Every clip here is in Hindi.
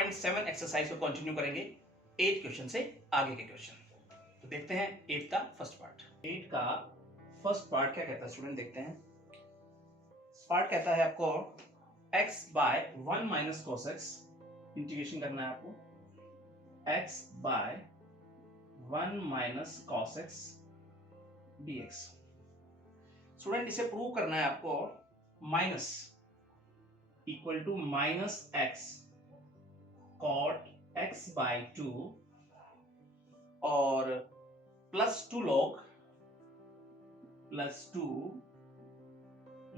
8.7 एक्सरसाइज को कंटिन्यू करेंगे 8 क्वेश्चन से आगे के क्वेश्चन। तो देखते हैं 8 का फर्स्ट पार्ट। 8 का फर्स्ट पार्ट क्या कहता है स्टूडेंट, देखते हैं। पार्ट कहता है आपको x by 1 minus cos x integration करना है आपको। x by 1 minus cos x dx। Student इसे प्रूव करना है आपको। Minus equal to minus x cot x by 2 और plus 2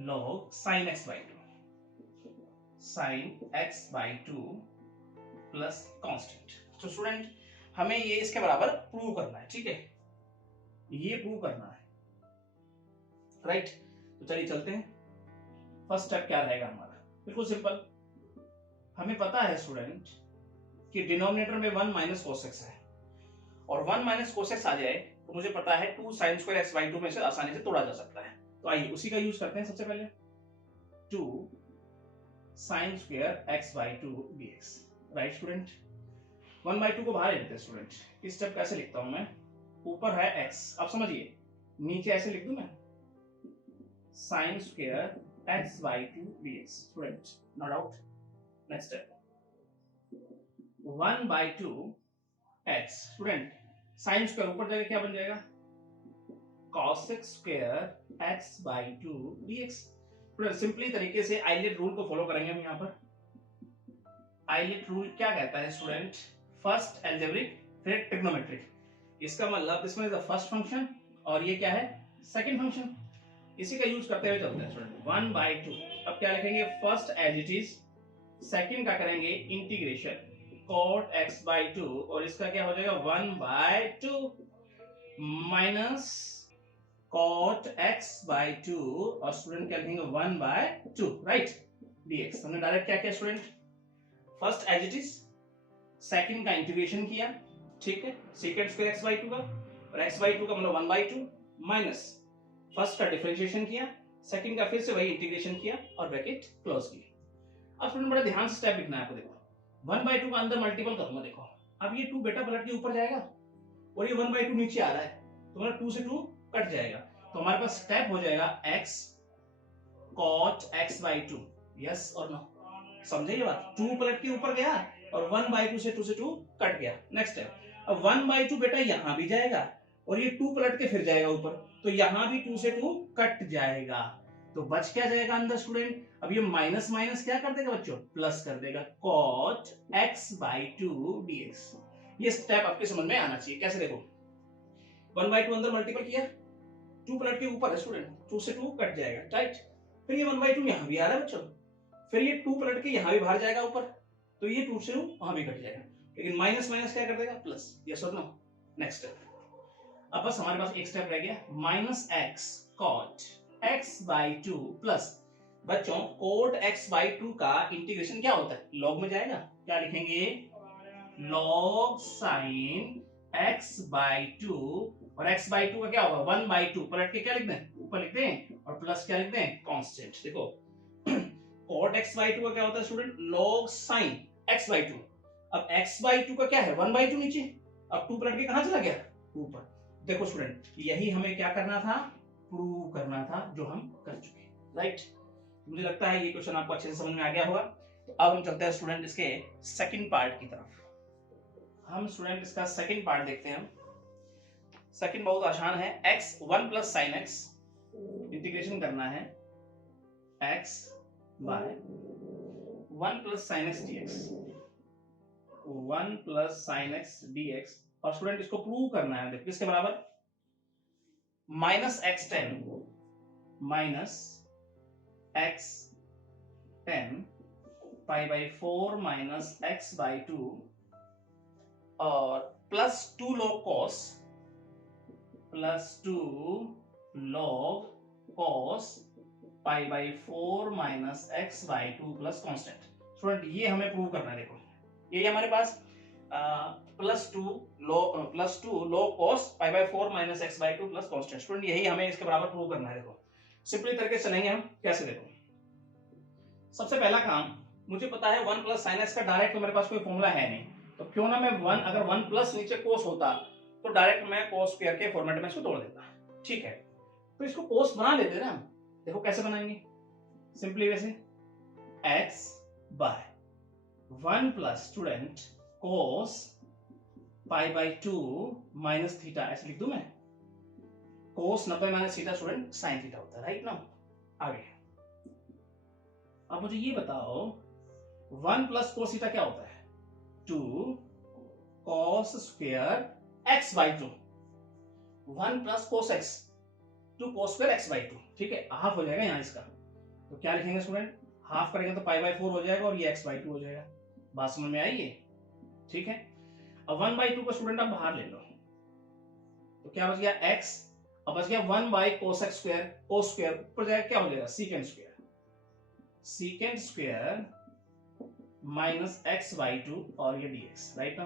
log sin x by 2 sin x by 2 plus constant. तो स्टूडेंट हमें ये इसके बराबर प्रूव करना है, ठीक है, ये प्रूव करना है, राइट। तो चलिए चलते हैं। फर्स्ट स्टेप क्या रहेगा हमारा, बिल्कुल सिंपल। हमें पता है स्टूडेंट कि डिनोमिनेटर में 1 माइनस cos x है और 1 माइनस cos x आ जाए तो मुझे पता है 2 sin स्क्वायर x बाई 2 में से आसानी से तोड़ा जा सकता है। तो आइए उसी का यूज करते हैं। सबसे पहले 2 sin square x by 2 dx, right student. 1 by 2 को बाहर लेते हैं स्टूडेंट। इस स्टेप कैसे लिखता हूं मैं, ऊपर है x, अब समझिए नीचे ऐसे लिख दूं मैं sin square x by 2 dx। Student no doubt. Next step 1 by 2 x। Student sine square ऊपर जाएगा क्या बन जाएगा, cos x square x by 2 dx। Student simply तरीके से आइलेट रूल को फॉलो करेंगे हम यहाँ पर। आइलेट रूल क्या कहता है स्टूडेंट, फर्स्ट अलजेब्रिक फिर ट्रिग्नोमेट्रिक। इसका मतलब इसमें फर्स्ट फंक्शन और ये क्या है, सेकंड फंक्शन। इसी का यूज करते हुए चलते हैं स्टूडेंट। 1 बाई 2, अब क्या लिखेंगे, first as it is, second का करेंगे इंटीग्रेशन cot x बाई 2 और इसका क्या हो जाएगा 1 by 2 minus cot x by 2 और स्टूडेंट क्या लिखेंगे 1 बाई 2, राइट, dx। हमने डायरेक्ट क्या किया student, first as it is, second का इंटीग्रेशन किया, ठीक है, सेकंड स्क्वायर x बाई 2 का और x बाई 2 का मतलब 1 बाई 2 माइनस फर्स्ट का डिफरेंशिएशन किया, सेकंड का फिर से वही इंटीग्रेशन किया और ब्रैकेट क्लोज किया। अब स्टूडेंट बड़ा ध्यान से स्टेप लिखना है आपको। देखो 1 बाई 2 का अंदर मल्टीपल करूंगा, देखो अब ये 2 बेटा पलट के ऊपर जाएगा और ये 1 बाई 2 नीचे आ रहा है तो हमारा 2 से 2 कट जाएगा। तो हमारे पास स्टेप हो जाएगा x cot x by 2, yes और नो, समझे ये बात। 2 पलट के ऊपर गया और 1 बाई 2 से 2 कट गया। नेक्स्ट स्टेप, अब 1 बाई 2 बेटा यहां भी जाएगा और ये 2 पलट के फिर जाएगा ऊपर, तो यहां भी 2 से 2 कट जाएगा। तो बच क्या जाएगा अंदर स्टूडेंट, अब ये माइनस माइनस क्या कर देगा बच्चों, प्लस कर देगा, cot x बाई 2 dx। ये स्टेप आपके समझ में आना चाहिए। कैसे, देखो 1 बाई 2 अंदर मल्टीपल किया, 2 पलट के ऊपर है स्टूडेंट, 2 से 2 कट जाएगा, राइट। फिर ये 1 बाई 2 यहां भी आ रहा है बच्चों, फिर ये 2 पलट के यहां भी बाहर जाएगा ऊपर, तो ये 2 से 2 वहां भी कट जाएगा, लेकिन माइनस माइनस क्या कर देगा, प्लस, यस और नो। नेक्स्ट स्टेप, अब बस हमारे पास एक स्टेप रह गया, minus x cot x by 2 plus, बच्चों cot x बाई 2 का इंटीग्रेशन क्या होता है, लॉग में जाएगा, क्या लिखेंगे, log sin x बाई 2 और x बाई 2 का क्या होगा 1 बाई 2, पलट के क्या लिख दें, ऊपर लिख दें और प्लस क्या लिख दें, कांस्टेंट। देखो cot x बाई 2 का क्या होता है student, log sin x by 2। अब x बाई 2 का क्या है 1 बाई 2 नीचे, अब 2 पलट के कहां चला गया, ऊपर। देखो स्टूडेंट यही हमें क्या करना था, प्रूव करना था, जो हम कर चुके, राइट। मुझे लगता है ये क्वेश्चन आपको अच्छे से समझ में आ गया होगा। तो अब हम चलते हैं स्टूडेंट इसके सेकंड पार्ट की तरफ। हम स्टूडेंट इसका सेकंड पार्ट देखते हैं। सेकंड बहुत आसान है, x 1 plus sine x integration करना है x by 1 plus sine x dx, 1 plus sine x dx। और स्टूडेंट इसको प्रूव करना है, देखो किसके बराबर, minus x 10 minus x 10 pi by 4 minus x by 2 और plus 2 log cos, plus 2 log cos pi by 4 minus x by 2 plus constant. Student ये हमें प्रूव करना है। देखो ये हमारे पास plus 2 log cos pi by 4 minus x by 2 plus constant. Student यही हमें इसके बराबर प्रूव करना है। देखो सिंपली तरीके से चलेंगे हम, कैसे, देखो सबसे पहला काम मुझे पता है 1 प्लस साइन एक्स का डायरेक्ट तो मेरे पास कोई फॉर्मूला है नहीं, तो क्यों ना मैं 1, अगर 1 प्लस नीचे कोस होता तो डायरेक्ट मैं कोस स्क्वायर के फॉर्मेट में इसको तोड़ देता। ठीक है, तो इसको कोस बना लेते हैं ना। देखो कैसे बनाएंगे, सिंपली वैसे x by 1 plus student cos pi by 2 minus theta, ऐसे लिख दूं मैं। Cos 90 minus theta student sine theta होता है, राइट ना। आगे अब मुझे ये बताओ 1 प्लस कोस थीटा क्या होता है, 2 cos square x by 2, 1 plus cos x, 2 cos square x by 2। ठीक है, हाफ हो जाएगा यहाँ इसका, तो क्या लिखेंगे स्टूडेंट, हाफ करेंगे तो पाई बाई 4 हो जाएगा और ये x बाई 2 हो जाएगा। बात समझ में आई है? ठीक है, अब 1 बाई 2 को स्टूडेंट आप बाहर ले लो, तो क्या बच गया x, अब बच गया 1 by cos x square, cos square ऊपर जाएगा क्या हो जाएगा secant square, secant square minus x by 2 और ये dx, राइट ना।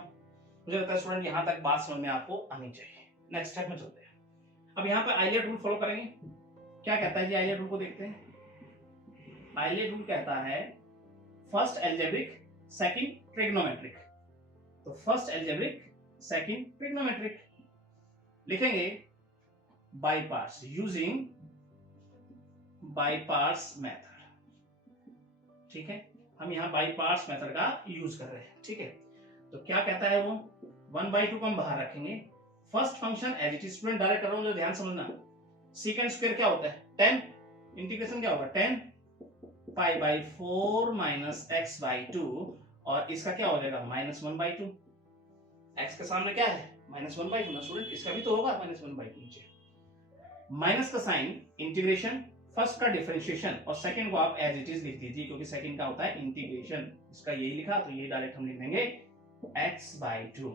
मुझे लगता है स्टूडेंट यहां तक बात समझ में आपको आनी चाहिए। नेक्स्ट स्टेप में चलते हैं। अब यहाँ पे आइलेट रूल फॉलो करेंगे। क्या कहता है जी, आइलेट रूल को देखते हैं। आइलेट रूल कहता है फर्स्ट एल्जेब्रिक सेकंड ट्रिग्नोमेट्रिक, तो फर्स्ट एल्जेब्रिक सेकंड ट्रिग्नोमेट्रिक लिखेंगे by parts, using by parts method. ठीक है, हम यहाँ बाय पार्ट्स मेथड का यूज कर रहे हैं। ठीक है, तो क्या कहता है वो, 1 बाई 2 को हम बाहर रखेंगे, first function as it is, student direct कर रहा हूं, ध्यान समझना। सेकंड स्क्वायर क्या होता है 10, इंटीग्रेशन क्या होगा 10 pi by 4 minus X by 2, और इसका क्या हो जाएगा माइनस 1 बाई 2। एक्स के सामने क्या है माइनस 1 बाई 2 ना स्टूडेंट, इसका भी तो होगा माइनस 1 बाई 2 नीचे। माइनस का साइन इंटीग्रेशन, फर्स्ट का डिफरेंशिएशन और सेकंड को आप एज इट इज लिख दीजिए, क्योंकि सेकंड का होता है इंटीग्रेशन। इसका यही लिखा तो ये डायरेक्ट हम लिख देंगे x बाई 2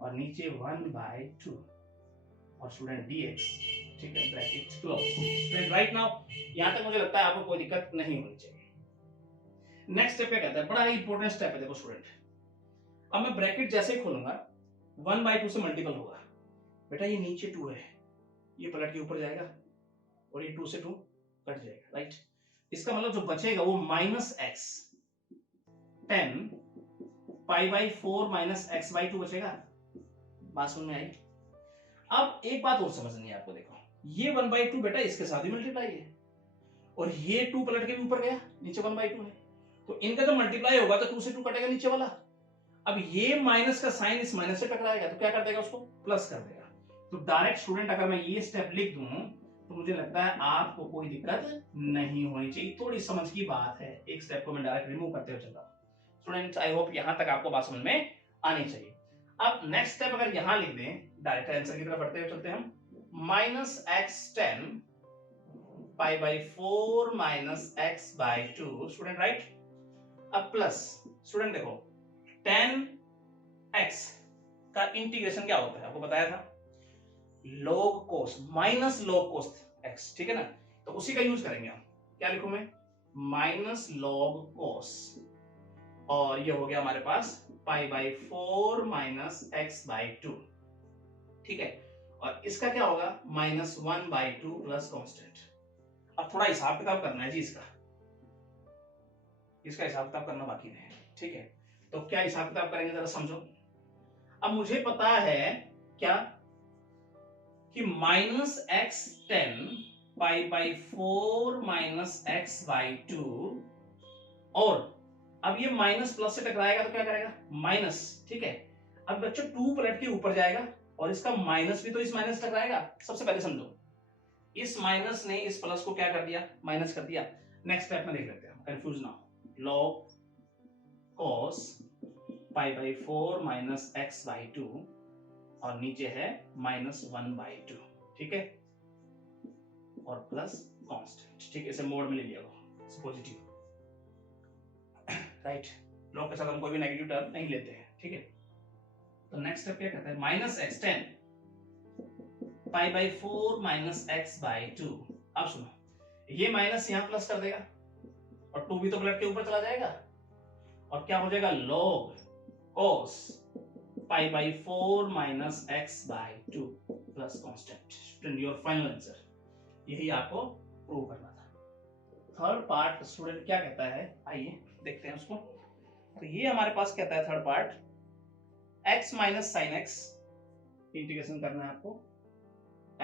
और नीचे 1 बाई 2 और स्टूडेंट dx। ठीक है, bracket close. Student right now यहां तक मुझे लगता है आपको कोई दिक्कत नहीं होनी चाहिए। नेक्स्ट स्टेप क्या कहता है, बड़ा ही इंपॉर्टेंट स्टेप है। देखो स्टूडेंट, अब मैं ब्रैकेट जैसे ही खोलूंगा 1 बाई 2 से मल्टीपल होगा। बेटा ये नीचे 2 है, ये पलट के ऊपर जाएगा और ये 2 से 2 कट जाएगा, राइट। इसका मतलब जो बचेगा वो minus x 10 pi by 4 minus X by 2 बचेगा। बात समझ में आई? अब एक बात और समझनी है आपको। देखो ये 1 बाई 2 बेटा इसके साथ ही मल्टीप्लाई है और ये 2 पलट के ऊपर गया, नीचे 1 बाई 2 है, तो इनका जब मल्टीप्लाई होगा तो 2 से 2 कटेगा नीचे वाला। अब ये माइनस का साइन इस माइनस से टकराएगा तो क्या कर देगा, उसको प्लस कर देगा। तो डायरेक्ट स्टूडेंट अगर मैं ये स्टेप लिख दूं तो मुझे लगता है आपको कोई दिक्कत नहीं होनी चाहिए। थोड़ी समझ की बात है, एक स्टेप को मैं डायरेक्ट रिमूव करते हुए चलता हूं। स्टूडेंट्स आई होप यहां तक आपको बात समझ में आनी चाहिए। अब नेक्स्ट स्टेप अगर यहां लिख दें, डायरेक्ट आंसर की तरफ बढ़ते हुए चलते हैं हम। Minus x 10 pi by 4 minus X by 2, student right. अब प्लस स्टूडेंट देखो 10x का इंटीग्रेशन क्या होता है आपको बताया था, log cos minus log cos x, ठीक है ना। तो उसी का यूज करेंगे हम। क्या लिखूं मैं, माइनस log cos, और ये हो गया हमारे पास pi by 4 minus X by 2। ठीक है, और इसका क्या होगा माइनस 1 बाई 2 प्लस कॉन्स्टेंट। अब थोड़ा हिसाब किताब करना है जी, इसका हिसाब किताब करना बाकी है। ठीक है, तो क्या हिसाब किताब करेंगे जरा समझो। अब मुझे पता है क्या कि minus x 10 pi by 4 minus X by 2, और अब ये माइनस प्लस से टकराएगा तो क्या करेगा माइनस। ठीक है, अब बच्चों 2 पलट के ऊपर जाएगा और इसका माइनस भी तो इस माइनस टकराएगा। सबसे पहले समझो, इस माइनस ने इस प्लस को क्या कर दिया माइनस कर दिया। नेक्स्ट स्टेप में देख लेते हैं, कंफ्यूज ना हो। log cos pi by 4 minus X by 2 और नीचे है माइनस 1 बाई 2। ठीक है, और प्लस कांस्टेंट। ठीक है, इसे मोड में ले लिया पॉजिटिव, राइट। लॉग के साथ हम कोई भी नेगेटिव टर्म नहीं लेते हैं। ठीक है, तो नेक्स्ट स्टेप क्या कहता है, minus x 10 pi by 4 minus X by 2। अब सुनो, ये माइनस यहां प्लस कर देगा और 2 भी तो पलट के ऊपर चला जाएगा, और क्या हो जाएगा log cos pi by 4 minus X by 2 plus constant. Student your final answer, यही आपको प्रूव करना था। थर्ड पार्ट स्टूडेंट क्या कहता है, आइए देखते हैं उसको। तो ये हमारे पास कहता है third part, x minus sine x, integration करना है आपको,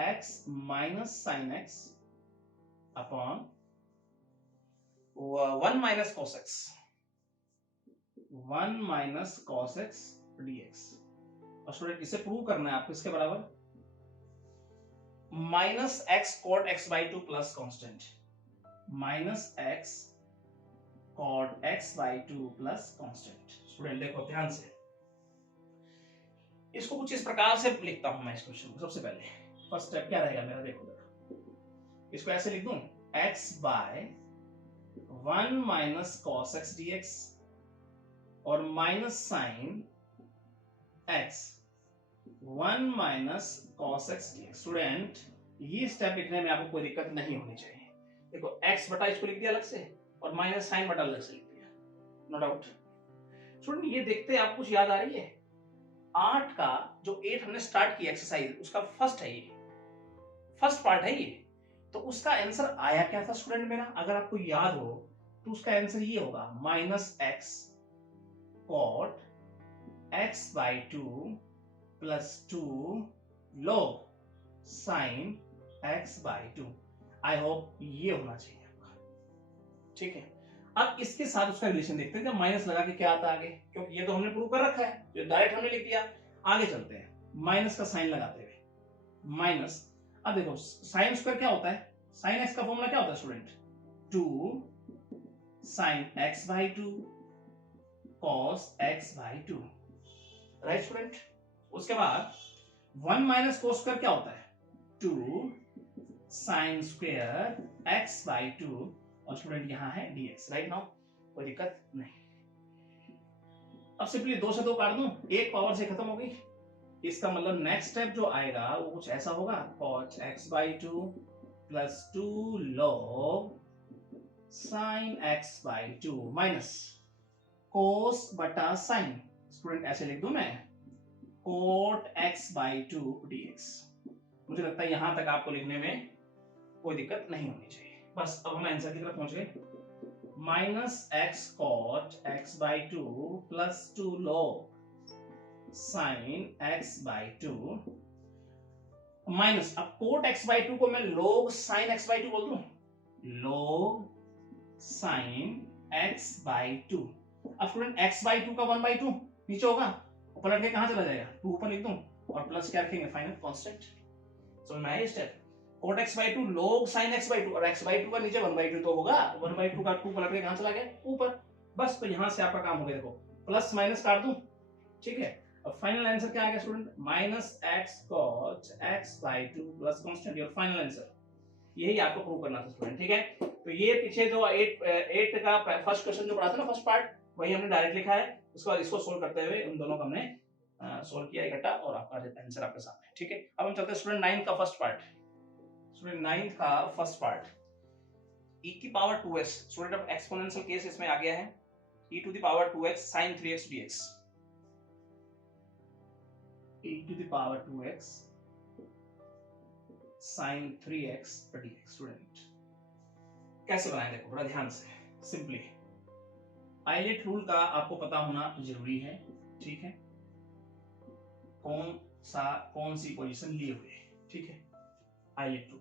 x minus sine x upon 1 minus cos x, 1 minus cos x dx। और स्टूडेंट इसे प्रूव करना है आपको, इसके बराबर minus x cot x by two plus constant, minus x cot x by two plus constant. Student देखो ध्यान से, इसको कुछ इस प्रकार से लिखता हूं मैं इस क्वेश्चन को। सबसे पहले फर्स्ट स्टेप क्या रहेगा मेरा, देखो जरा, इसको ऐसे लिख दूं, x by 1 minus cos x dx और minus sine x 1 minus cos x dx। Student ये स्टेप लिखने में आपको कोई दिक्कत नहीं होनी चाहिए। देखो x बटा इसको लिख दिया अलग से और माइनस साइन बटा अलग से लिख दिया, नो डाउट। स्टूडेंट ये देखते आपको कुछ याद आ रही है, 8 का जो 8 हमने स्टार्ट किया एक्सरसाइज, उसका फर्स्ट है ये, फर्स्ट पार्ट है ये। तो उसका आंसर आया क्या था स्टूडेंट मेरा, अगर आपको याद हो तो उसका आंसर ये होगा minus x cot x by two plus 2 log sine x by two. I hope ये होना चाहिए आपका, ठीक है। अब इसके साथ उसका रिलेशन देखते हैं, जब माइनस लगा के क्या आता है आगे, क्योंकि ये तो हमने प्रूव कर रखा है, जो डायरेक्ट हमने लिख दिया। आगे चलते हैं, माइनस का साइन लगाते हुए, माइनस, अब देखो साइन स्क्वायर क्या होता है, साइन एक्स का फॉर्मूला क्या होता है student, 2 sign x by to cos x by to, right student. उसके बाद 1 माइनस कोस स्क्वायर क्या होता है, 2 sine square x by two, और स्टूडेंट यहां है dx, राइट नाउ कोई दिक्कत नहीं। अब सिंपली 2 से 2 काट दूं, एक पावर से खत्म हो गई। इसका मतलब नेक्स्ट स्टेप जो आएगा वो कुछ ऐसा होगा, cot x by two plus 2 log sine x by two minus cos बटा साइन, स्टूडेंट ऐसे लिख दूं मैं, cot x by two dx। मुझे लगता है यहां तक आपको लिखने में कोई दिक्कत नहीं होनी चाहिए। बस अब हम आंसर की तरफ पहुंच गए, minus x cot x by two plus 2 log sine x by two minus, अब कोट एक्स बाई टू को मैं log sine x by two बोल दूं, log sine x by two. अब स्टूडेंट एक्स बाई टू का 1 बाई टू नीचे होगा, पलट के कहां चला जाएगा, 2 ऊपर लिख दूं और प्लस क्या रखेंगे, फाइनल कांस्टेंट। समझ में आया step, cot x by two log sine x by two, और एक्स बाई टू का नीचे 1 बाई टू तो होगा, 1 बाई टू का 2 पलट के कहां चला गया, ऊपर। बस तो यहां से आपका काम हो गया, देखो प्लस माइनस काट दूं, ठीक है। अब फाइनल आंसर क्या आ गया student, minus x cot x by two plus constant, your final answer. यही आपको प्रूव करना था स्टूडेंट, ठीक है। तो ये पीछे जो 8 का फर्स्ट क्वेश्चन जो पढ़ा था ना, फर्स्ट पार्ट, वही हमने डायरेक्ट लिखा है। उसके बाद इसको सोल्व करते हुए उन दोनों को हमने सोल्व किया इकट्ठा, और आपका आंसर आपके सामने, ठीक है। अब हम चलते हैं स्टूडेंट 9 का फर्स्ट पार्ट। स्टूडेंट 9 का फर्स्ट पार्ट, e की पावर 2x, स्टूडेंट अब एक्सपोनेंशियल केस इसमें आ गया है, e to the power 2x sin 3x dx, e to the power 2x sin 3x dx। Student कैसे बनाएं, देखो बड़ा ध्यान से, सिंपली आइलेट रूल का आपको पता होना जरूरी है, ठीक है, कौन सी पोजीशन लिए हुए, ठीक है, आइलेट रूल।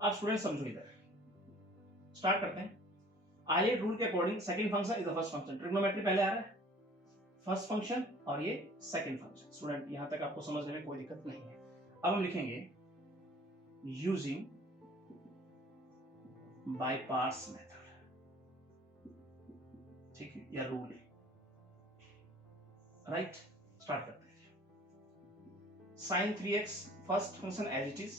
अब स्टूडेंट समझो, इधर स्टार्ट करते हैं। आइलेट रूल के according second function is the first function, trigonometry पहले आ रहा है, फर्स्ट फंक्शन और ये सेकंड फंक्शन। स्टूडेंट यहां तक आपको समझने में कोई दिक्कत नहीं है। अब हम लिखेंगे यूजिंग बाय पार्ट्स मेथड, ठीक है, या रूल, राइट। स्टार्ट करते हैं। Sine 3x first function as it is,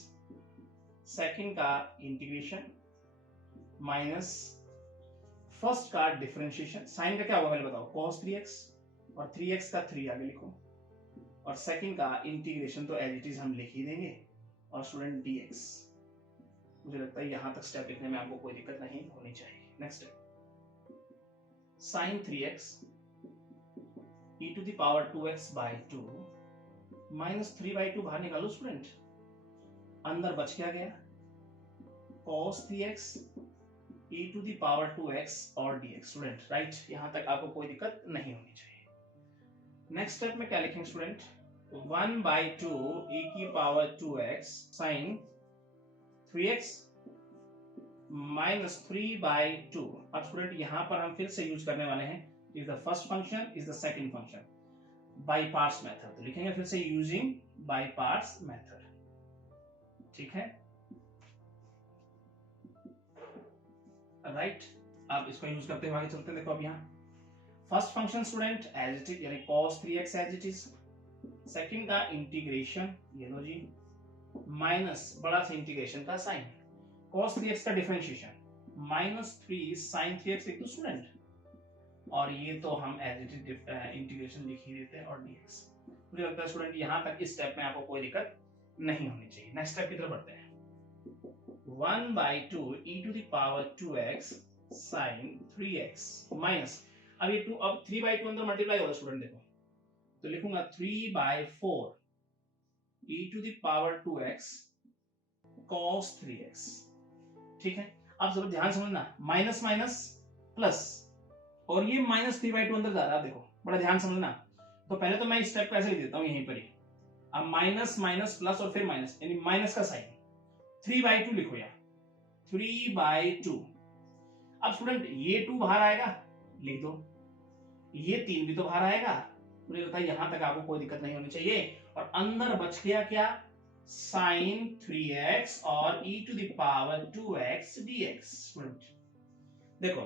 second का इंटीग्रेशन माइनस फर्स्ट का डिफरेंशिएशन, साइन का क्या होगा पहले बताओ, cos 3x, और 3x का 3 आगे लिखो, और सेकंड का इंटीग्रेशन तो एज इट इज हम लिख ही देंगे, और स्टूडेंट dx। मुझे लगता है यहां तक स्टेप लिखने में आपको कोई दिक्कत नहीं होनी चाहिए। Next step, sine 3x e to the power 2x by 2 minus 3 by 2 बाहर निकालो स्टूडेंट, अंदर बच क्या गया, cos 3x e to the power 2x और dx स्टूडेंट, राइट? यहां तक आपको कोई दिक्कत नहीं होनी चाहिए। नेक्स्ट स्टेप में क्या लिखेंगे स्टूडेंट? 1/2 e की power 2x sine 3x minus 3/2। अब स्टूडेंट यहां पर हम फिर से यूज करने वाले हैं is the first function is the second function, bye parts method. तो लिखेंगे फिर से यूजिंग बाय पार्ट्स मेथड, ठीक है, राइट? अब इसको यूज करते हुए आगे चलते हैं। देखो अब यहाँ first function student as it is यानी cos 3x as it is, second का इंटीग्रेशन ये लो जी, माइनस बड़ा सा इंटीग्रेशन का साइन, cos 3x का डिफरेंशिएशन माइनस 3 sin 3x लिख दो स्टूडेंट, और ये तो हम एज इट इज इंटीग्रेशन लिख ही देते हैं और dx। मुझे लगता है स्टूडेंट यहाँ तक इस स्टेप में आपको कोई दिक्कत नहीं होनी चाहिए। नेक्स्ट स्टेप की तरफ बढ़ते हैं। 1/2 e to the power 2x sin 3x minus, अब ये 2 अब 3/2 अंदर मल्टीप्लाई होगा स्टूडेंट, देखो तो लिखूंगा 3/4 e to the power 2x cos 3x, ठीक है? अब सब ध्यान समझना, माइनस माइनस प्लस, और ये माइनस 3/2 अंदर जा रहा है, देखो बड़ा ध्यान समझना। तो पहले तो मैं इस स्टेप को ऐसे लिख देता हूं यहीं पर ही, अब माइनस माइनस प्लस और फिर माइनस, यानी माइनस का साइन 3/2 लिखो यहाँ 3/2। अब स्टूडेंट ये 2 बाहर आएगा, लिख दो, ये 3 भी तो बाहर आएगा। मुझे लगता है यहां तक आपको कोई दिक्कत नहीं होनी चाहिए। और अंदर बच गया क्या? साइन 3x और e to the power 2x dx। देखो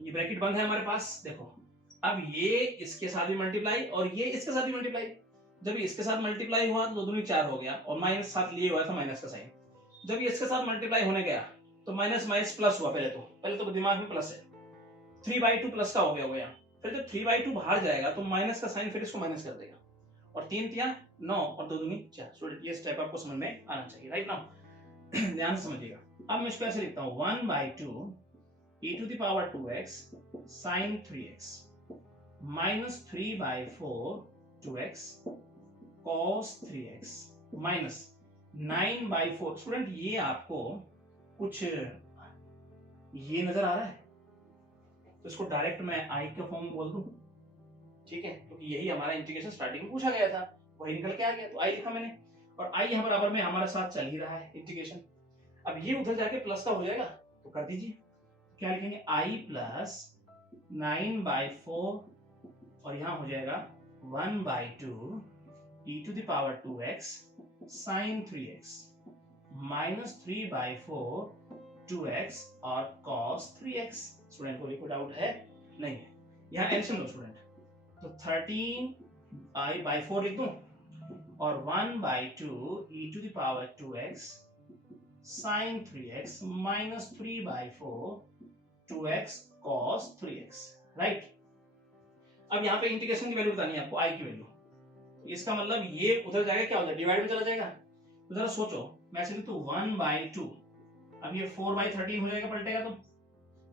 ये ब्रैकेट बंद है हमारे पास, देखो अब ये इसके साथ भी मल्टीप्लाई और ये इसके साथ भी मल्टीप्लाई। जब इसके साथ मल्टीप्लाई हुआ तो 2 दूनी 4 हो गया, और माइनस साथ लिए हुआ था माइनस का साइन। जब ये इसके साथ मल्टीप्लाई होने गया तो माइनस माइनस प्लस हुआ, पहले तो दिमाग में प्लस है, 3/2 प्लस का हो गया। फिर जब 3/2 बाहर जाएगा तो माइनस का साइन फिर इसको माइनस कर देगा, और 3 3 9 और 2 दूनी 4। स्टूडेंट ये स्टेप आपको समझ में आना चाहिए, राइट नाउ ध्यान से समझिएगा। अब मैं इसको ऐसे लिखता हूं 1/2 e to the power 2x sin 3x minus 3/4 2x cos 3x minus 9/4। Student ये आपको कुछ ये नजर आ रहा है, तो इसको डायरेक्ट मैं आई का फॉर्म बोल दूं, ठीक है, क्योंकि यही हमारा इंटीग्रेशन स्टार्टिंग में पूछा गया था, वही निकल के आ गया, तो आई लिखा मैंने, और आई यहाँ बराबर में हमारे साथ चल ही रहा है इंटीग्रेशन। अब ये उधर जाके प्लस का हो जाएगा, तो कर दीजिए, क्या लिखेंगे आई प्लस 9/4, और यहाँ हो जाएगा 1/2 e to the power 2x sin 3x minus 3/4 2x और cos 3x। स्टूडेंट को कोई डाउट है? नहीं है। यहाँ एडिशन लो स्टूडेंट, तो 13i/4 लिख दूं और 1/2 e to the power 2x sin 3x minus 3/4 2x cos 3x, right? अब यहाँ पे इंटीग्रेशन की वैल्यू बतानी है आपको, आई की वैल्यू। इसका मतलब ये उधर जाएगा, क्या हो जाएगा? डिवाइड में चला जाएगा। तो जरा सोचो, मैं ऐसे लिखूं 1/2, अब ये 4/13 हो जाएगा, पलटेगा तो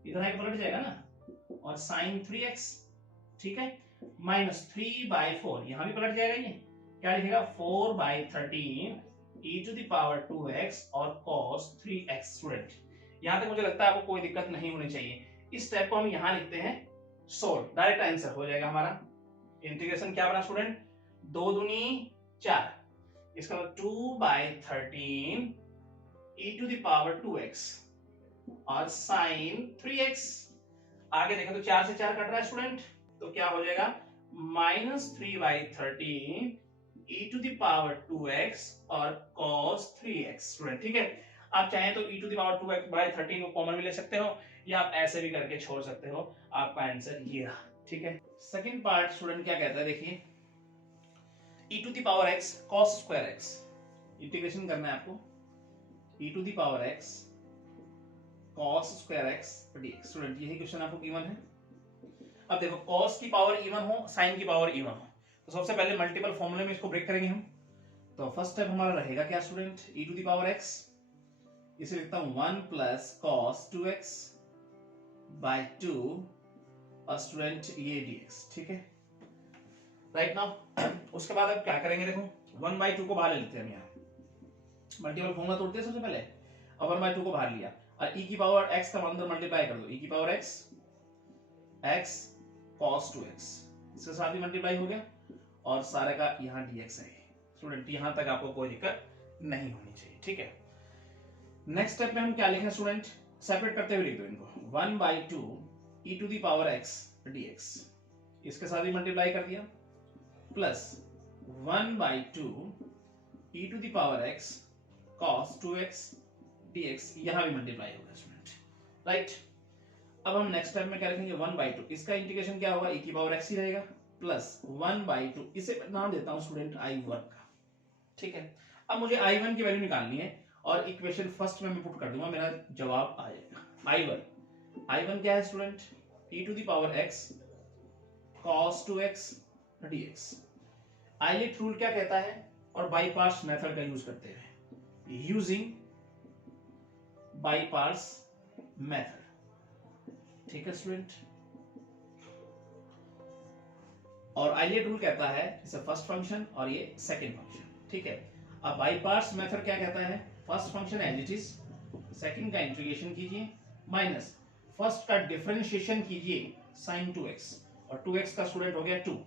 इधर आके पलट जाएगा ना, और sin 3x, ठीक है, माइनस 3/4 यहां भी पलट जाएगा, ये क्या लिखेगा 4/13 e to the power 2x और cos 3x। स्टूडेंट यहां तक मुझे लगता है आपको कोई दिक्कत नहीं होनी चाहिए। इस स्टेप को हम यहां लिखते हैं सोल्व, डायरेक्ट आंसर हो जाएगा हमारा। इंटीग्रेशन क्या बना स्टूडेंट? 2 दूनी 4, इसका मतलब 2/13 e to the power 2x और sin 3x। आगे देखा तो 4 से 4 कट रहा है स्टूडेंट, तो क्या हो जाएगा minus 3/13 e to the power 2x और cos 3x। स्टूडेंट ठीक है, आप चाहें तो e to the power 2x/13 को कॉमन भी ले सकते हो, या आप ऐसे भी करके छोड़ सकते हो। आपका आंसर ये रहा, ठीक है। सेकंड पार्ट स्टूडेंट क्या कहता है, देखिए e to the power x cos square x, integration करना है आपको, e to the power x cos square x dx। Student यही क्वेश्चन आपको गिवन है। अब देखो cos की पावर इवन हो, sin की पावर इवन हो, तो सबसे पहले मल्टीपल फॉर्मूले में इसको ब्रेक करेंगे हम। तो फर्स्ट स्टेप हमारा रहेगा क्या student, e to the power x, इसे लिखता हूं 1 plus cos 2x by 2 और स्टूडेंट ये dx, ठीक है, राइट नाउ। उसके बाद अब क्या करेंगे, देखो 1/2 को बाहर ले लेते हैं हम, यहाँ मल्टीपल फॉर्मूला तोड़ते हैं सबसे पहले, और 1/2 को बाहर लिया, और e की पावर x का अंदर मल्टीप्लाई कर दो, e की power x x cos 2x, इसके साथ ही मल्टीप्लाई हो गया और सारे का यहाँ dx है। स्टूडेंट यहाँ तक आपको कोई दिक्कत नहीं होनी चाहिए, ठीक है। नेक्स्ट स्टेप में हम क्या लिखें स्टूडेंट, सेपरेट करते हुए लिख दो इनको, 1/2 e to the power x dx, इसके साथ ही मल्टीप्लाई कर दिया, plus 1/2 e to the power x cos 2x dx, यहां भी मल्टीप्लाई होगा स्टूडेंट, राइट। अब हम नेक्स्ट स्टेप में क्या लिखेंगे, 1/2, इसका इंटीग्रेशन क्या होगा, e की पावर x ही रहेगा, प्लस 1/2, इसे नाम देता हूं स्टूडेंट i1 का, ठीक है। अब मुझे i1 की वैल्यू निकालनी है और इक्वेशन फर्स्ट में मैं पुट कर दूंगा, मेरा जवाब आ जाएगा। i1 क्या है student, e to the power x cos 2x dx। ILATE rule क्या कहता है, और बाई पार्ट्स मेथड का यूज करते हैं, यूजिंग बाई पार्ट्स मेथड, ठीक है स्टूडेंट। और आइलेट रूल कहता है इसे फर्स्ट फंक्शन और ये सेकंड फंक्शन, ठीक है। अब बाई पार्ट्स मेथड क्या कहता है, first function as it is, second का इंटीग्रेशन कीजिए, माइनस फर्स्ट का डिफरेंशिएशन कीजिए sin 2x, और 2x का स्टूडेंट हो गया 2,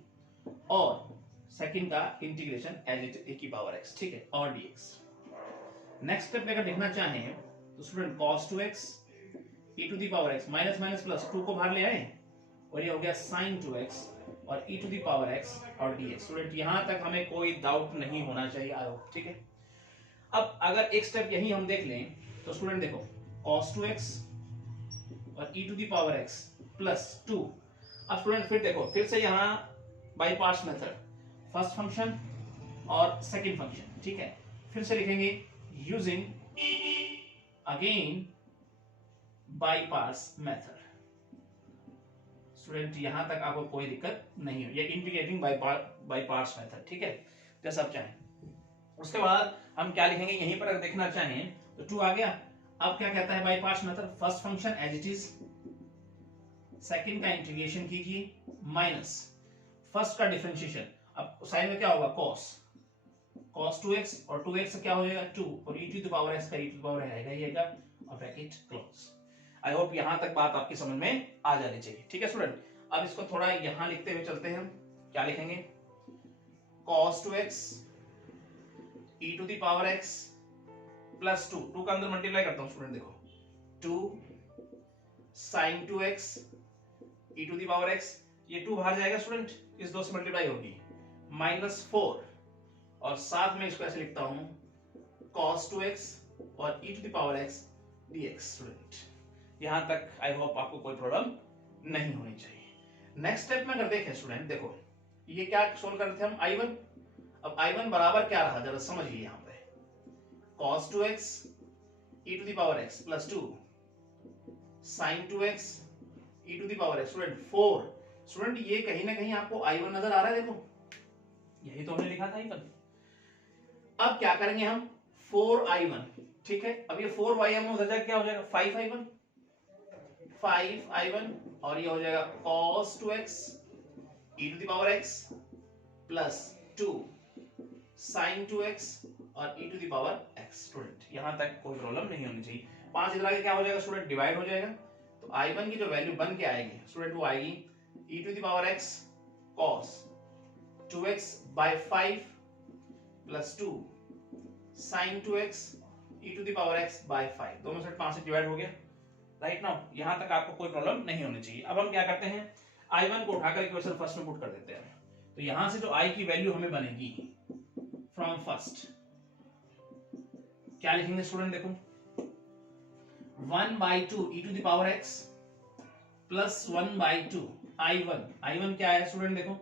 और सेकंड का इंटीग्रेशन एज इट ए की पावर x, ठीक है, और dx। नेक्स्ट स्टेप में अगर लिखना चाहें तो student cos 2x e to the power x, minus minus plus 2 को बाहर ले आए और ये हो गया sin 2x और e to the power x और dx। स्टूडेंट यहां तक हमें कोई डाउट नहीं होना चाहिए, आई होप, ठीक है। अब अगर एक स्टेप यही हम देख लें तो स्टूडेंट देखो, cos 2x और e to the power x plus 2। अब स्टूडेंट फिर देखो, फिर से यहां by parts method, first function और सेकंड फंक्शन, ठीक है। फिर से लिखेंगे using again by parts method. Student यहां तक आपको कोई दिक्कत नहीं हो, ये इंटीग्रेटिंग बाई पार्ट्स मेथड, ठीक है, जैसा आप चाहें। उसके बाद हम क्या लिखेंगे, यहीं पर अगर देखना चाहें तो 2 आ गया। अब क्या कहता है by parts method, first function as it is, second का इंटीग्रेशन कीजिए, माइनस फर्स्ट का डिफरेंशिएशन, अब साइन में क्या होगा cos 2x और 2x से क्या हो जाएगा 2, और e to the power x का e टू द पावर आएगा और ब्रैकेट क्लोज। आई होप यहां तक बात आपकी समझ में आ जानी चाहिए, ठीक है स्टूडेंट। अब इसको थोड़ा यहां लिखते हुए चलते हैं, हम क्या लिखेंगे, cos 2x e to the power x plus 2 का अंदर मल्टीप्लाई करता हूं स्टूडेंट, देखो 2 sin 2x e to the power x, ये 2 बाहर जाएगा स्टूडेंट, इस 2 से मल्टीप्लाई होगी, -4, और साथ में इसको ऐसे लिखता हूं cos 2x और e to the power x dx। Student यहां तक आई होप आपको कोई प्रॉब्लम नहीं होनी चाहिए। नेक्स्ट स्टेप में अगर देखें स्टूडेंट, देखो ये क्या सोल्व कर रहे थे हम, i1। अब i1 बराबर क्या रहा, जरा समझिए यहां पे, cos 2x e to the power x plus 2 sin 2x e to the power x, student 4। Student ये कहीं ना कहीं आपको i1 नजर आ रहा है, देखो यही तो हमने लिखा था i1। अब क्या करेंगे हम, 4i1, ठीक है। अब ये 4y उधर जाके क्या हो जाएगा, 5i1, और ये हो जाएगा cos 2x e to the power x plus 2 sin 2x और e to the power x। Student यहां तक कोई प्रॉब्लम नहीं होनी चाहिए। 5 इधर आके क्या हो जाएगा स्टूडेंट, डिवाइड हो जाएगा, तो i1 की जो वैल्यू बन के आएगी स्टूडेंट वो आएगी e to the power x cos 2x by 5 plus 2 sin 2x e to the power x by 5, दोनों साइड 5 से डिवाइड हो गया, राइट नाउ यहां तक आपको कोई प्रॉब्लम नहीं होनी चाहिए। अब हम क्या करते हैं, i1 को उठाकर इक्वेशन फर्स्ट में पुट कर देते हैं, तो यहां से जो i की वैल्यू हमें बनेगी फ्रॉम फर्स्ट, क्या लिखेंगे स्टूडेंट, देखो 1/2 e to the power x plus 1/2 i1 क्या है स्टूडेंट, देखो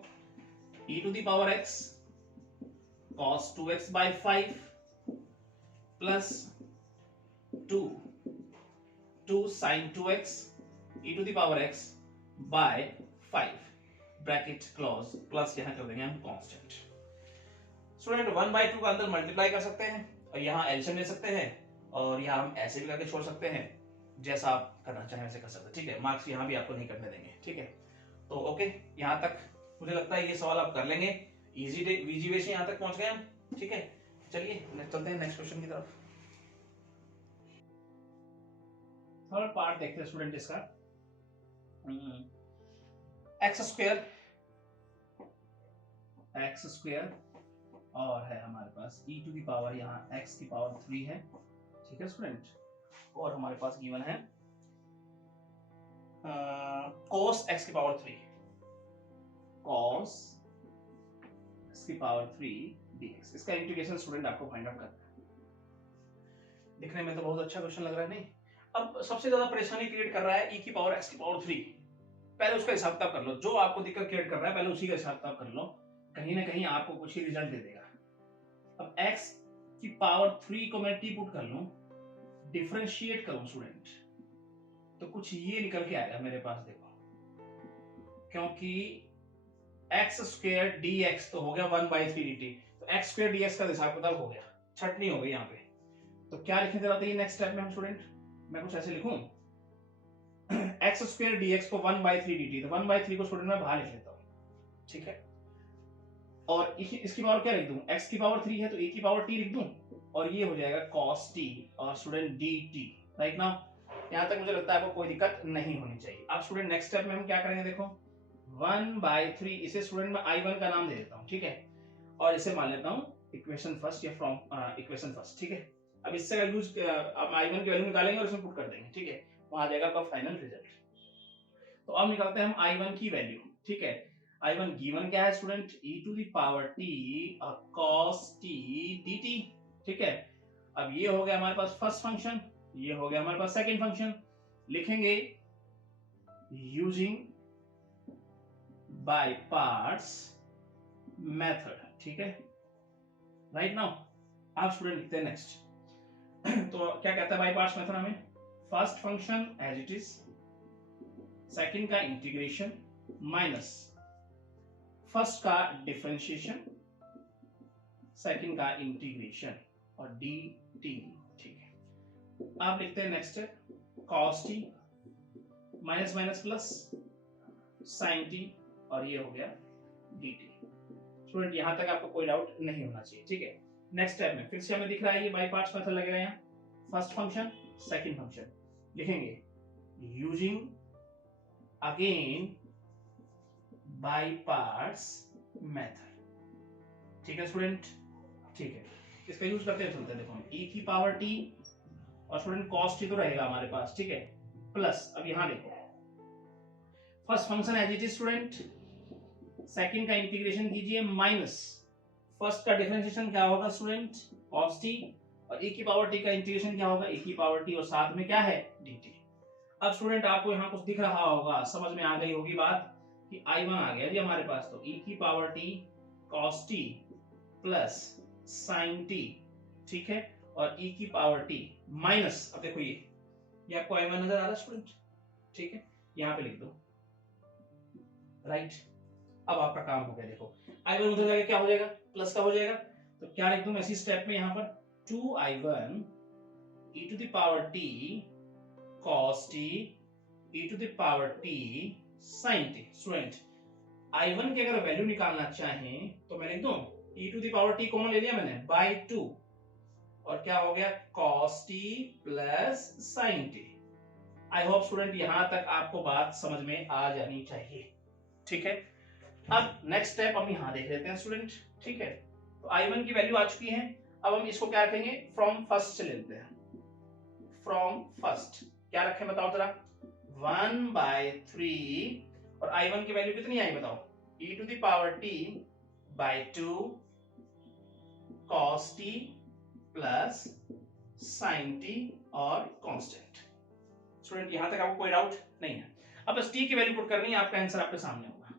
e to the power x cos 2x by 5 plus 2 sin 2x e to the power x by 5 bracket close, प्लस यहां कर देंगे हम कांस्टेंट। स्टूडेंट 1/2 का अंदर मल्टीप्लाई कर सकते हैं और यहां एलसीएम ले सकते हैं, और यहां हम ऐसे भी करके छोड़ सकते हैं, जैसा आप करना चाहें वैसे कर सकते हैं, ठीक है। मार्क्स यहां भी आपको नहीं करने देंगे, ठीक है। तो ओके, यहां तक मुझे लगता है ये सवाल आप कर लेंगे, इजी वे से यहां तक पहुंच गए हम, ठीक है। चलिए चलते हैं नेक्स्ट क्वेश्चन की तरफ। थर्ड पार्ट देखते हैं स्टूडेंट इसका। एक्स स्क्वायर और है हमारे पास e टू दी पावर, यहाँ x की पावर 3 है, ठीक है स्टूडेंट। और हमारे पास गिवन है cos x की पावर 3, cos x की पावर 3 dx। इसका इंटीग्रेशन स्टूडेंट आपको फाइंड आउट करना है। दिखने में तो बहुत अच्छा क्वेश्चन लग रहा है, नहीं? अब सबसे ज्यादा परेशानी क्रिएट कर रहा है e की पावर x की पावर 3। पहले उसका हिसाब किताब कर लो, जो आपको दिक्कत क्रिएट कर रहा है पहले उसी का हिसाब किताब कर लो, कहीं ना कहीं आपको कुछ ही रिजल्ट दे देगा। अब x की पावर 3 को मैं t पुट कर लूं, डिफरेंशिएट करूं स्टूडेंट, तो कुछ ये निकल के आएगा मेरे पास, देखो, क्योंकि x स्क्वायर dx तो हो गया 1/3 dt, तो x स्क्वायर dx का हिसाब किताब हो गया, छटनी हो गई यहाँ पे। तो क्या लिखने जरूरत है नेक्स्ट स्टेप में हम स्टूडेंट, मैं कुछ ऐसे लिखूं x स्क्वायर dx को 1/3 dt, तो 1/3 को स्टूडेंट मैं बाहर लिख लेता हूं, ठीक है। और इसकी पावर क्या लिख दूं, x की पावर 3 है तो a की पावर t लिख दूं, और ये हो जाएगा cos t और स्टूडेंट dt। राइट नाउ यहां तक मुझे लगता है आपको कोई दिक्कत नहीं होनी चाहिए। अब स्टूडेंट नेक्स्ट स्टेप में हम क्या करेंगे, देखो 1/3, इसे स्टूडेंट मैं I1 का नाम दे देता हूं, ठीक है, और इसे मान लेता हूं इक्वेशन फर्स्ट या फ्रॉम इक्वेशन फर्स्ट, ठीक है। अब इससे का यूज अब I1 की वैल्यू निकालेंगे और इसमें पुट कर देंगे, ठीक है, वहां आ जाएगा आपका फाइनल रिजल्ट। तो अब निकालते हैं हम I1 की वैल्यू, ठीक है। I1 गिवन क्या है student, e to the power t और cos t dt, ठीक है। अब ये हो गया हमारे पास फर्स्ट फंक्शन, ये हो गया हमारे पास सेकंड फंक्शन। लिखेंगे यूजिंग बाय पार्ट्स मेथड, ठीक है। राइट नाउ आप स्टूडेंट लिखते हैं नेक्स्ट। तो क्या कहता है बाय पार्ट्स मेथड हमें, first function as it is, second का इंटीग्रेशन माइनस फर्स्ट का डिफरेंशिएशन, सेकंड का इंटीग्रेशन और dt, ठीक है। आप लिखते हैं next cos t minus minus plus sin t और ये हो गया dt। स्टूडेंट यहां तक आपको कोई डाउट नहीं होना चाहिए, ठीक है। नेक्स्ट स्टेप में फिर से हमें दिख रहा है ये बाय पार्ट्स मेथड लगेगा, यहाँ फर्स्ट फंक्शन सेकंड फंक्शन लिखेंगे using again by parts method, ठीक है स्टूडेंट, ठीक है। इसका यूज करते हैं, चलते हैं, देखो e की पावर t और स्टूडेंट cos t तो रहेगा हमारे पास, ठीक है, प्लस अब यहां देखो first function as it is student, second का इंटीग्रेशन कीजिए माइनस फर्स्ट का डिफरेंशिएशन क्या होगा स्टूडेंट cos t, और e की पावर t का इंटीग्रेशन क्या होगा e की पावर t और साथ में क्या है dt। अब स्टूडेंट आपको यहाँ कुछ दिख रहा होगा, समझ में आ गई होगी बात कि I1 आ गया जी हमारे पास, तो e की power t cos t plus sin t, ठीक है, और e की पावर t माइनस, अब देखो ये आपको I1 नजर आ रहा है स्टूडेंट, ठीक है, यहाँ पे लिख दो, राइट। अब आपका काम हो गया, देखो I1 उधर जाके क्या हो जाएगा, प्लस का हो जाएगा, तो क्या लिख दूं मैं इसी स्टेप में यहाँ पर 2I1 e to the power t cos t e to the power t sin t। Student I1 की अगर वैल्यू निकालना चाहें तो मैं लिख दूं e to the power t common ले लिया मैंने बाय 2, और क्या हो गया cos t plus sin t। I hope student यहां तक आपको बात समझ में आ जानी चाहिए, ठीक है। अब नेक्स्ट स्टेप हम यहां देख लेते हैं स्टूडेंट, ठीक है। तो I1 की वैल्यू आ चुकी है, अब हम इसको क्या रखेंगे, फ्रॉम फर्स्ट से लेते हैं, फ्रॉम फर्स्ट क्या रखें बताओ जरा, 1/3 और I1 की वैल्यू कितनी आई बताओ, e to the power t by 2 cos t plus sin t और कांस्टेंट। स्टूडेंट यहां तक आपको कोई डाउट नहीं है। अब बस t की वैल्यू पुट करनी है, आपका आंसर आपके सामने होगा।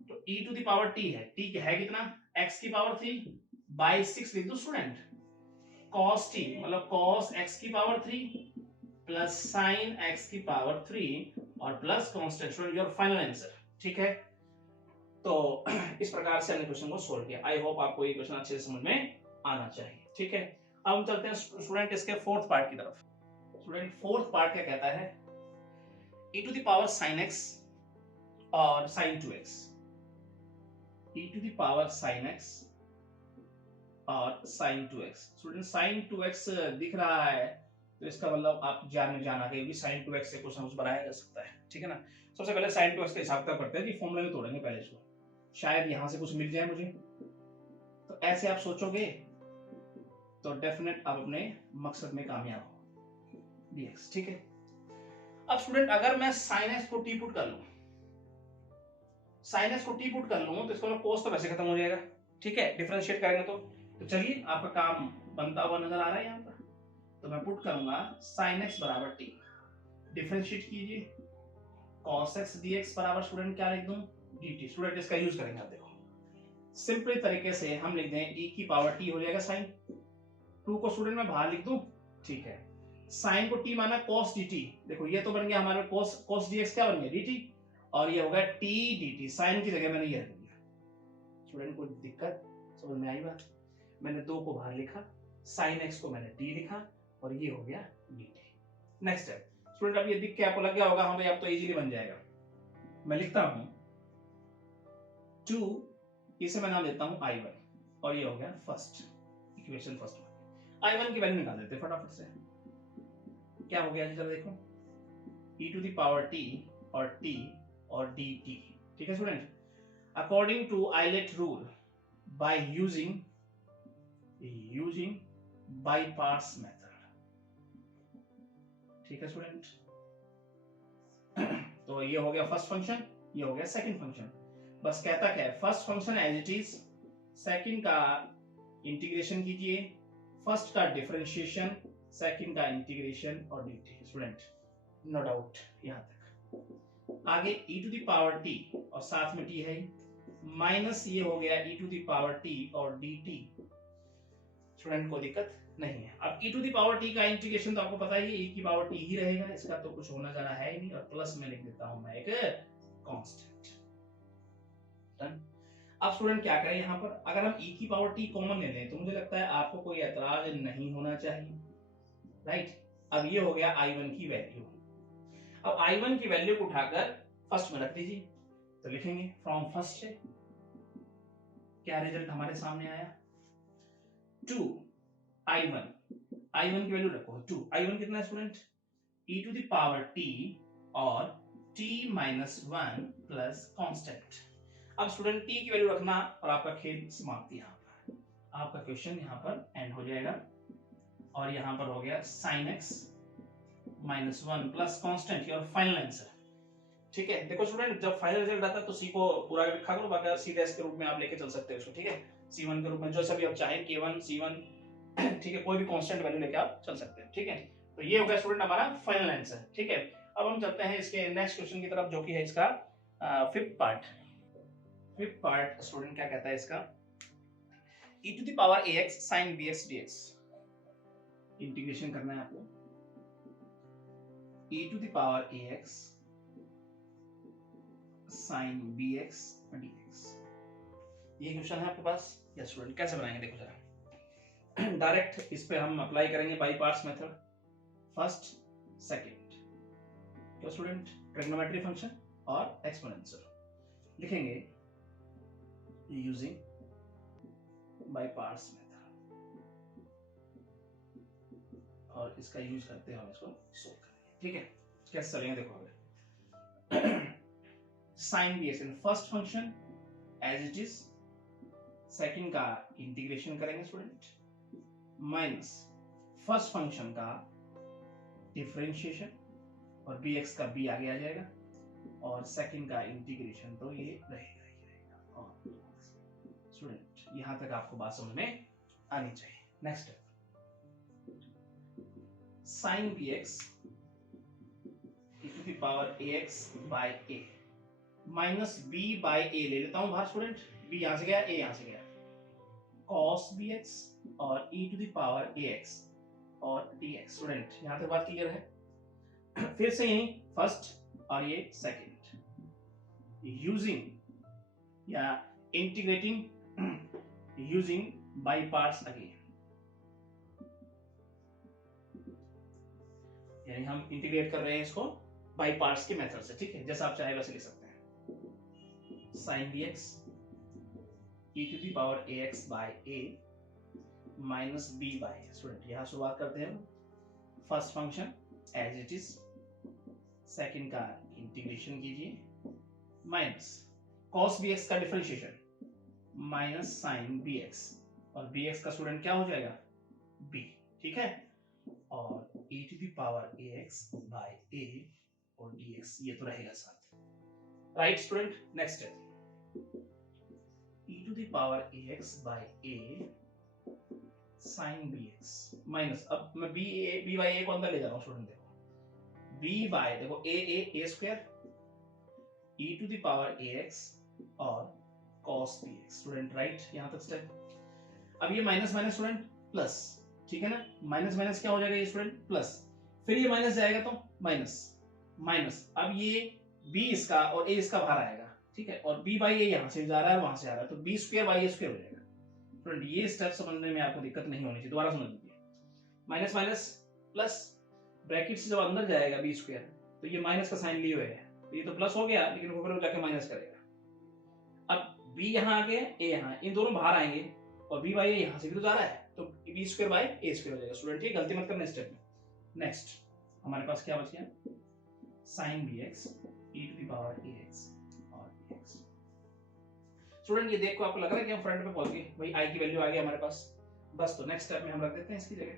तो e to the power t है, t है कितना x की पावर 3 बाय 6 लिख दो स्टूडेंट, cos t मतलब cos x की पावर 3 प्लस sin x की पावर 3 और plus constant, student your final answer, ठीक है। तो इस प्रकार से हमने क्वेश्चन को सोल्व किया। आई होप आपको ये क्वेश्चन अच्छे से समझ में आना चाहिए, ठीक है। अब हम चलते हैं स्टूडेंट इसके फोर्थ पार्ट की तरफ। स्टूडेंट फोर्थ पार्ट क्या कहता है, e to the power sin x और sin 2x, e to the power sin x और sin 2x। Student sin 2x दिख रहा है तो इसका मतलब आप जाना कि sin 2x से कुछ ना कुछ बनाया जा सकता है, ठीक है ना। सबसे पहले sin 2x का हिसाब किताब करते हैं कि फॉर्मूला में तोड़ेंगे पहले इसको, शायद यहाँ से कुछ मिल जाए मुझे। तो ऐसे आप सोचोगे तो डेफिनेट आप अपने मकसद में कामयाब हो, dx, ठीक है। अब स्टूडेंट अगर मैं sin x को t पुट कर लूं, sin x को t पुट कर लूं तो इसका मतलब cos तो वैसे खत्म हो जाएगा, ठीक है, डिफरेंशिएट करेंगे तो चलिए आपका काम बनता हुआ नजर आ रहा है यहाँ पर। तो मैं पुट करूंगा sin x बराबर t, डिफरेंशिएट कीजिए, cos x dx बराबर स्टूडेंट क्या लिख दूं, dt। स्टूडेंट इसका यूज करेंगे, आप देखो सिंपल तरीके से हम लिख दें e की पावर t हो जाएगा sin 2 को स्टूडेंट मैं बाहर लिख दूं, ठीक है। sin को t माना cos dt, देखो ये तो बन गया हमारे cos dx क्या बन गया dt, और ये होगा t dt, sin की जगह मैंने ये रख दिया। स्टूडेंट को दिक्कत समझ में आई बात, मैंने 2 को बाहर लिखा, sin x को मैंने t लिखा और ये हो गया dt। नेक्स्ट स्टेप स्टूडेंट, अब ये दिख के आपको लग गया होगा हाँ भाई अब तो इजीली बन जाएगा। मैं लिखता हूं 2, इसे मैं नाम देता हूं i1 और ये हो गया फर्स्ट इक्वेशन, फर्स्ट i1 की वैल्यू निकाल देते फटाफट से। क्या हो गया जी, चलो देखो e to the power t और t और dt, ठीक है student. According to ILATE rule by using by parts method, ठीक है स्टूडेंट। तो ये हो गया फर्स्ट फंक्शन, ये हो गया सेकंड फंक्शन। बस कहता क्या है, first function as it is, second का इंटीग्रेशन कीजिए, फर्स्ट का डिफरेंशिएशन, सेकंड का इंटीग्रेशन और dt। स्टूडेंट नो डाउट यहां तक। आगे e to the power t और साथ में t है माइनस, ये हो गया e to the power t और dt। स्टूडेंट को दिक्कत नहीं है। अब e to the power t का इंटीग्रेशन तो आपको पता ही है, e की पावर t ही रहेगा, इसका तो कुछ होना जाना है ही नहीं, और प्लस में लिख देता हूं मैं एक कांस्टेंट। अब स्टूडेंट क्या करें यहाँ पर, अगर हम e की पावर t कॉमन ले लें तो मुझे लगता है आपको कोई एतराज नहीं होना चाहिए, राइट। अब ये हो गया i1 की वैल्यू, अब i1 की वैल्यू को उठाकर फर्स्ट में रख दीजिए, तो लिखेंगे फ्रॉम फर्स्ट से क्या रिजल्ट हमारे सामने आया, 2 i1 की वैल्यू रखो 2, i1 कितना है student, e to the power t और t माइनस 1 प्लस कांस्टेंट। अब स्टूडेंट t की वैल्यू रखना और आपका खेल समाप्त, यहाँ पर आपका क्वेश्चन यहाँ पर एंड हो जाएगा, और यहाँ पर हो गया sin x minus 1 plus constant और फाइनल आंसर, ठीक है। देखो स्टूडेंट जब फाइनल रिजल्ट आता है तो सी को पूरा लिखा करो, बाकी सी डैश के रूप में आप लेके चल सकते हो उसको, ठीक है, c1 के रूप में जो सभी आप चाहें k1 c1, ठीक है, कोई भी कांस्टेंट वैल्यू लेके आप चल सकते हैं, ठीक है। तो ये हो गया स्टूडेंट हमारा फाइनल आंसर, ठीक है। अब हम चलते हैं इसके नेक्स्ट क्वेश्चन की तरफ, जो कि है इसका फिफ्थ पार्ट। स्टूडेंट क्या कहता है इसका, e to the power ax sin bx dx, integration करना है आपको, e to the power ax sin bx dx, ये क्वेश्चन है आपके पास। यस स्टूडेंट, कैसे बनाएंगे देखो जरा, डायरेक्ट इस पे हम अप्लाई करेंगे by parts method, first second, तो स्टूडेंट ट्रिग्नोमेट्री फंक्शन और एक्सपोनेंशियल लिखेंगे यूजिंग बाई पार्ट्स मेथड, और इसका यूज करते हैं हम इसको सोल्व करेंगे, ठीक है। कैसे चलेंगे देखो, sin bx इन first function as it is, second का इंटीग्रेशन करेंगे स्टूडेंट, माइनस फर्स्ट फंक्शन का डिफरेंशिएशन और bx का b आगे आ जाएगा, और सेकंड का इंटीग्रेशन तो ये रहेगा ही रहेगा। और स्टूडेंट यहां तक आपको बात समझ में आनी चाहिए। Next step, sin bx e to the power ax by a minus b by a ले लेता हूं बाहर स्टूडेंट, b यहां से गया, a यहां से गया, cos bx और e to the power ax और dx। स्टूडेंट यहां तक बात क्लियर है। फिर से यही फर्स्ट और ये सेकंड, यूजिंग या integrating using by parts again, यानी हम इंटीग्रेट कर रहे हैं इसको बाय पार्ट्स के मेथड से, ठीक है, जैसा आप चाहे वैसे लिख सकते हैं। sin bx e to the power ax by a minus b by a। Student यहां शुरुआत करते हैं first function as it is, second का इंटीग्रेशन कीजिए, माइनस cos bx का डिफरेंशिएशन माइनस साइन bx, और bx का स्टूडेंट क्या हो जाएगा b, ठीक है, और e to the power ax by a और dx ये तो रहेगा साथ, right student. Next step, e to the power ax by a sine bx minus, अब मैं b बाय a को अंदर ले जा रहा हूँ स्टूडेंट, देखो b बाय, देखो a square e to the power ax और cos bx, स्टूडेंट राइट, यहां तक स्टेप। अब ये माइनस माइनस स्टूडेंट प्लस, ठीक है ना, माइनस माइनस क्या हो जाएगा ये स्टूडेंट प्लस, फिर ये माइनस जाएगा तो माइनस माइनस, अब ये b इसका और a इसका बाहर आएगा, ठीक है, और b बाई a यहां से जा रहा है और वहां से आ रहा है, तो b square by a square हो जाएगा। स्टूडेंट ये स्टेप समझने में आपको दिक्कत नहीं होनी चाहिए, दोबारा समझ लीजिए, माइनस माइनस प्लस, ब्रैकेट से जब अंदर जाएगा b स्क्वायर तो ये माइनस का साइन लिए हुए है, तो ये तो प्लस हो गया लेकिन ऊपर जाके माइनस करेगा। अब b यहाँ आ गया, a यहाँ, इन दोनों बाहर आएंगे और b बाई a यहाँ से भी तो जा रहा है, तो b square by a square हो जाएगा। स्टूडेंट ये गलती मत करना स्टेप में। नेक्स्ट हमारे पास क्या बच गया, sine bx e to the power ax और bx। स्टूडेंट ये देख को आपको लग रहा है कि हम फ्रंट पे पहुंच गए, भाई i की वैल्यू आ गई हमारे पास, बस तो नेक्स्ट स्टेप में हम रख देते हैं इसकी जगह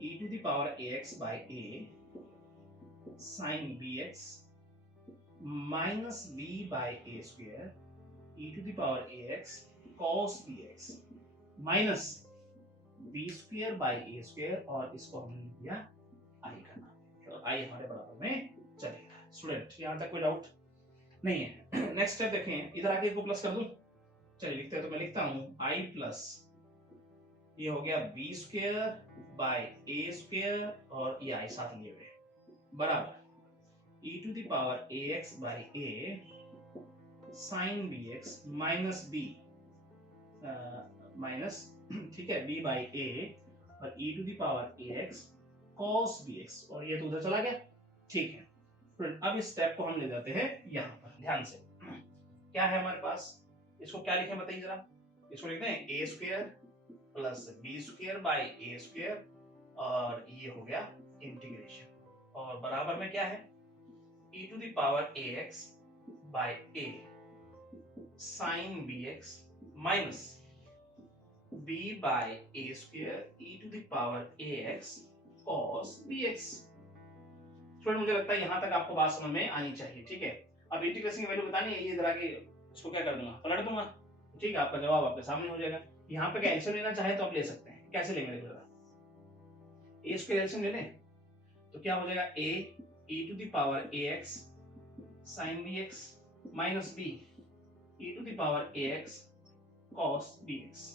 e to the power ax by a sine bx minus b by a square e to the power ax cos bx minus b square by a square, और इसको हमने लिख दिया i का नाम, तो i हमारे बराबर में चलेगा। स्टूडेंट यहां तक कोई डाउट नहीं है। नेक्स्ट स्टेप देखें, इधर आके को प्लस कर दूं, चलिए लिखते हैं, तो मैं लिखता हूं i प्लस, ये हो गया b square by a square और ये i साथ लिए हुए बराबर e to the power ax by a sine bx minus b minus, ठीक है, b बाय a और e to the power ax cos bx, और ये तो उधर चला गया, ठीक है। फ्रेंड अब इस स्टेप को हम ले जाते हैं यहाँ पर, ध्यान से क्या है हमारे पास, इसको क्या लिखें बताइए जरा, इसको लिखते हैं a square plus b square by a square, और ये हो गया इंटीग्रेशन, और बराबर में क्या है e to the power ax by a sine bx minus b by a square e to the power ax cos bx। Student मुझे लगता है यहां तक आपको बात समझ में आनी चाहिए, ठीक है। अब इंटीग्रेशन की वैल्यू बतानी है, ये इधर आके इसको क्या कर दूंगा, पलट दूंगा, ठीक है, आपका जवाब आपके सामने हो जाएगा। यहाँ पे क्या एलसीएम लेना चाहे तो आप ले सकते हैं, कैसे लेंगे देखो जरा, a स्क्वायर एलसीएम ले लें तो क्या हो जाएगा a e to the power ax sin bx minus b e to the power ax cos bx,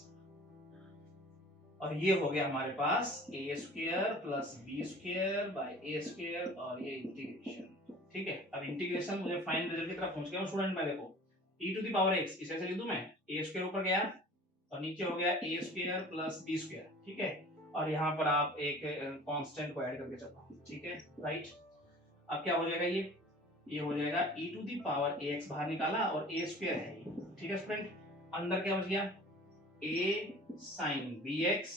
और ये हो गया हमारे पास a square plus b square by a square, और ये इंटीग्रेशन, ठीक है। अब इंटीग्रेशन मुझे फाइनल रिजल्ट की तरफ पहुंच गया हूं स्टूडेंट, मैं देखो e to the power x इसे ऐसे लिख दूं मैं, a स्क्वायर ऊपर गया और नीचे हो गया a square plus b square, ठीक है, और यहाँ पर आप एक कांस्टेंट को ऐड करके चलो, ठीक है, राइट। अब क्या हो जाएगा, ये हो जाएगा e to the power ax बाहर निकाला और a स्क्वायर है, ठीक है स्टूडेंट, अंदर क्या बच गया a sin bx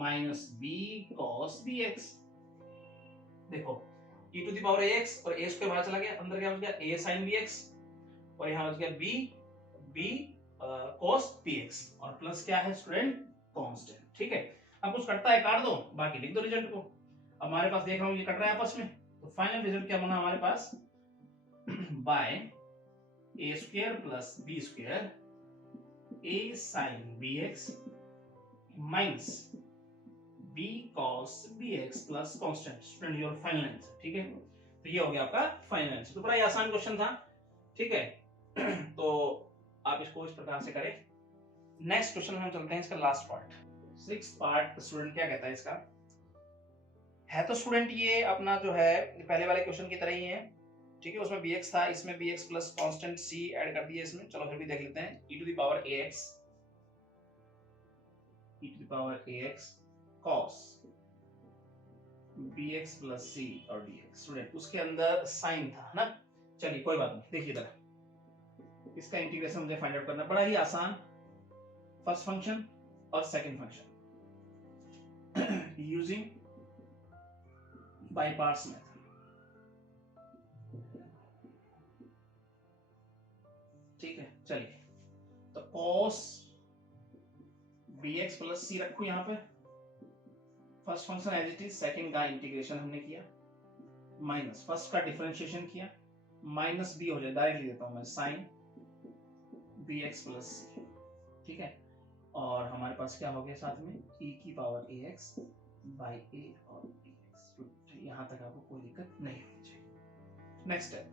minus b cos bx, देखो e to the power ax और a स्क्वायर बाहर चला गया, अंदर क्या बच गया a sin bx और यहाँ बच गया b cos bx, और प्लस क्या है स्टूडेंट कांस्टेंट, ठीक है। अब कुछ कटता है काट दो, बाकी लिख दो रिजल्ट को। अब हमारे पास देख रहा हूँ ये कट रहा है आपस में, तो फाइनल रिजल्ट क्या बना हमारे पास, by a square plus b square a sin bx minus b cos bx plus constant, student your final answer, ठीक है। तो ये हो गया आपका फाइनल आंसर, तो बड़ा ही आसान क्वेश्चन था, ठीक है। तो आप इसको इस प्रकार से करें। नेक्स्ट क्वेश्चन में हम चलते हैं इसका last part, 6th part. Student क्या कहता है इसका, है तो स्टूडेंट ये अपना जो है पहले वाले क्वेश्चन की तरह ही है, ठीक है, उसमें bx था, इसमें bx plus constant c add कर दिया इसमें, चलो फिर भी देख लेते हैं, e to the power ax cos bx plus c और dx। स्टूडेंट उसके अंदर साइन था ना, चलिए कोई बात नहीं, देखिए इधर इसका इंटीग्रेशन मुझे फाइंड आउट करना, बड़ा ही आसान, फर्स्ट फंक्शन और second function using by parts method. ठीक है, चलिए तो cos bx प्लस सी रखू यहां पे, first function as it is, second का इंटीग्रेशन हमने किया, माइनस फर्स्ट का डिफरेंशिएशन किया, माइनस बी हो जाए, डायरेक्टली देता हूं मैं, sine B X plus C. ठीक है, और हमारे पास क्या हो गया साथ में, e की पावर ए एक्स बाई ए और बी एक्स। यहां तक आपको कोई दिक्कत नहीं होनी चाहिए। नेक्स्ट स्टेप,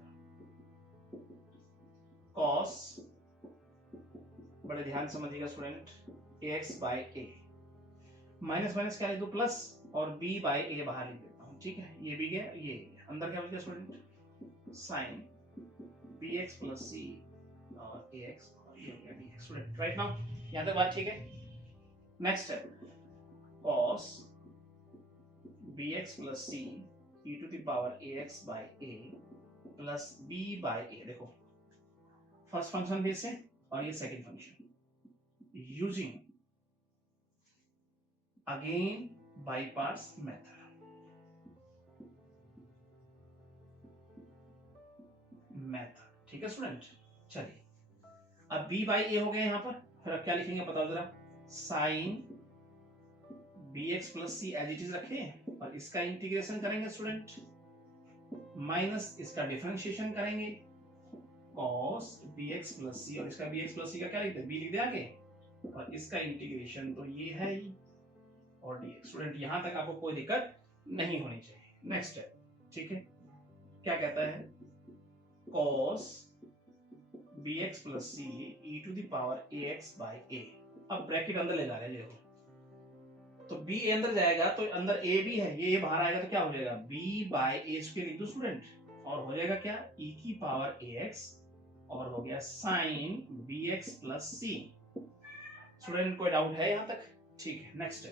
cos, बड़े ध्यान समझिएगा student, A x by A, minus minus क्या लिख दो प्लस, और b बाई ए बाहर लिख देता हूं। ठीक है, ये भी गया, ये गया, अंदर क्या बच गया student, sine B X plus C और ए एक्स और ये हो गया D X. Student right now यहां तक बात ठीक है। Next step, cos bx plus C e to the power ax by a plus b by a। देखो फर्स्ट फंक्शन भी से और ये second function, using again by parts method. ठीक है स्टूडेंट, चलिए अब b बाई a हो गया यहां पर, फिर अब क्या लिखेंगे बताओ जरा, sine bx plus C as it is रखे और इसका इंटीग्रेशन करेंगे स्टूडेंट, माइनस इसका डिफरेंशिएशन करेंगे, cos bx प्लस सी, और इसका bx प्लस सी का क्या लिखते हैं, b लिख दे आगे, और इसका इंटीग्रेशन तो ये है ही, और dx। स्टूडेंट यहां तक आपको कोई दिक्कत नहीं होनी चाहिए। नेक्स्ट है, ठीक है, क्या कहता है, cos bx plus C e to the power ax by a। अब ब्रैकेट अंदर ले जा रहे हैं, देखो तो b ए अंदर जाएगा तो अंदर a भी है, ये बाहर आएगा तो क्या हो जाएगा, b बाई ए स्क्वायर लिख दो स्टूडेंट, और हो जाएगा क्या, e की पावर ax, और हो गया साइन bx प्लस सी। स्टूडेंट कोई डाउट है यहां तक? ठीक है, नेक्स्ट है,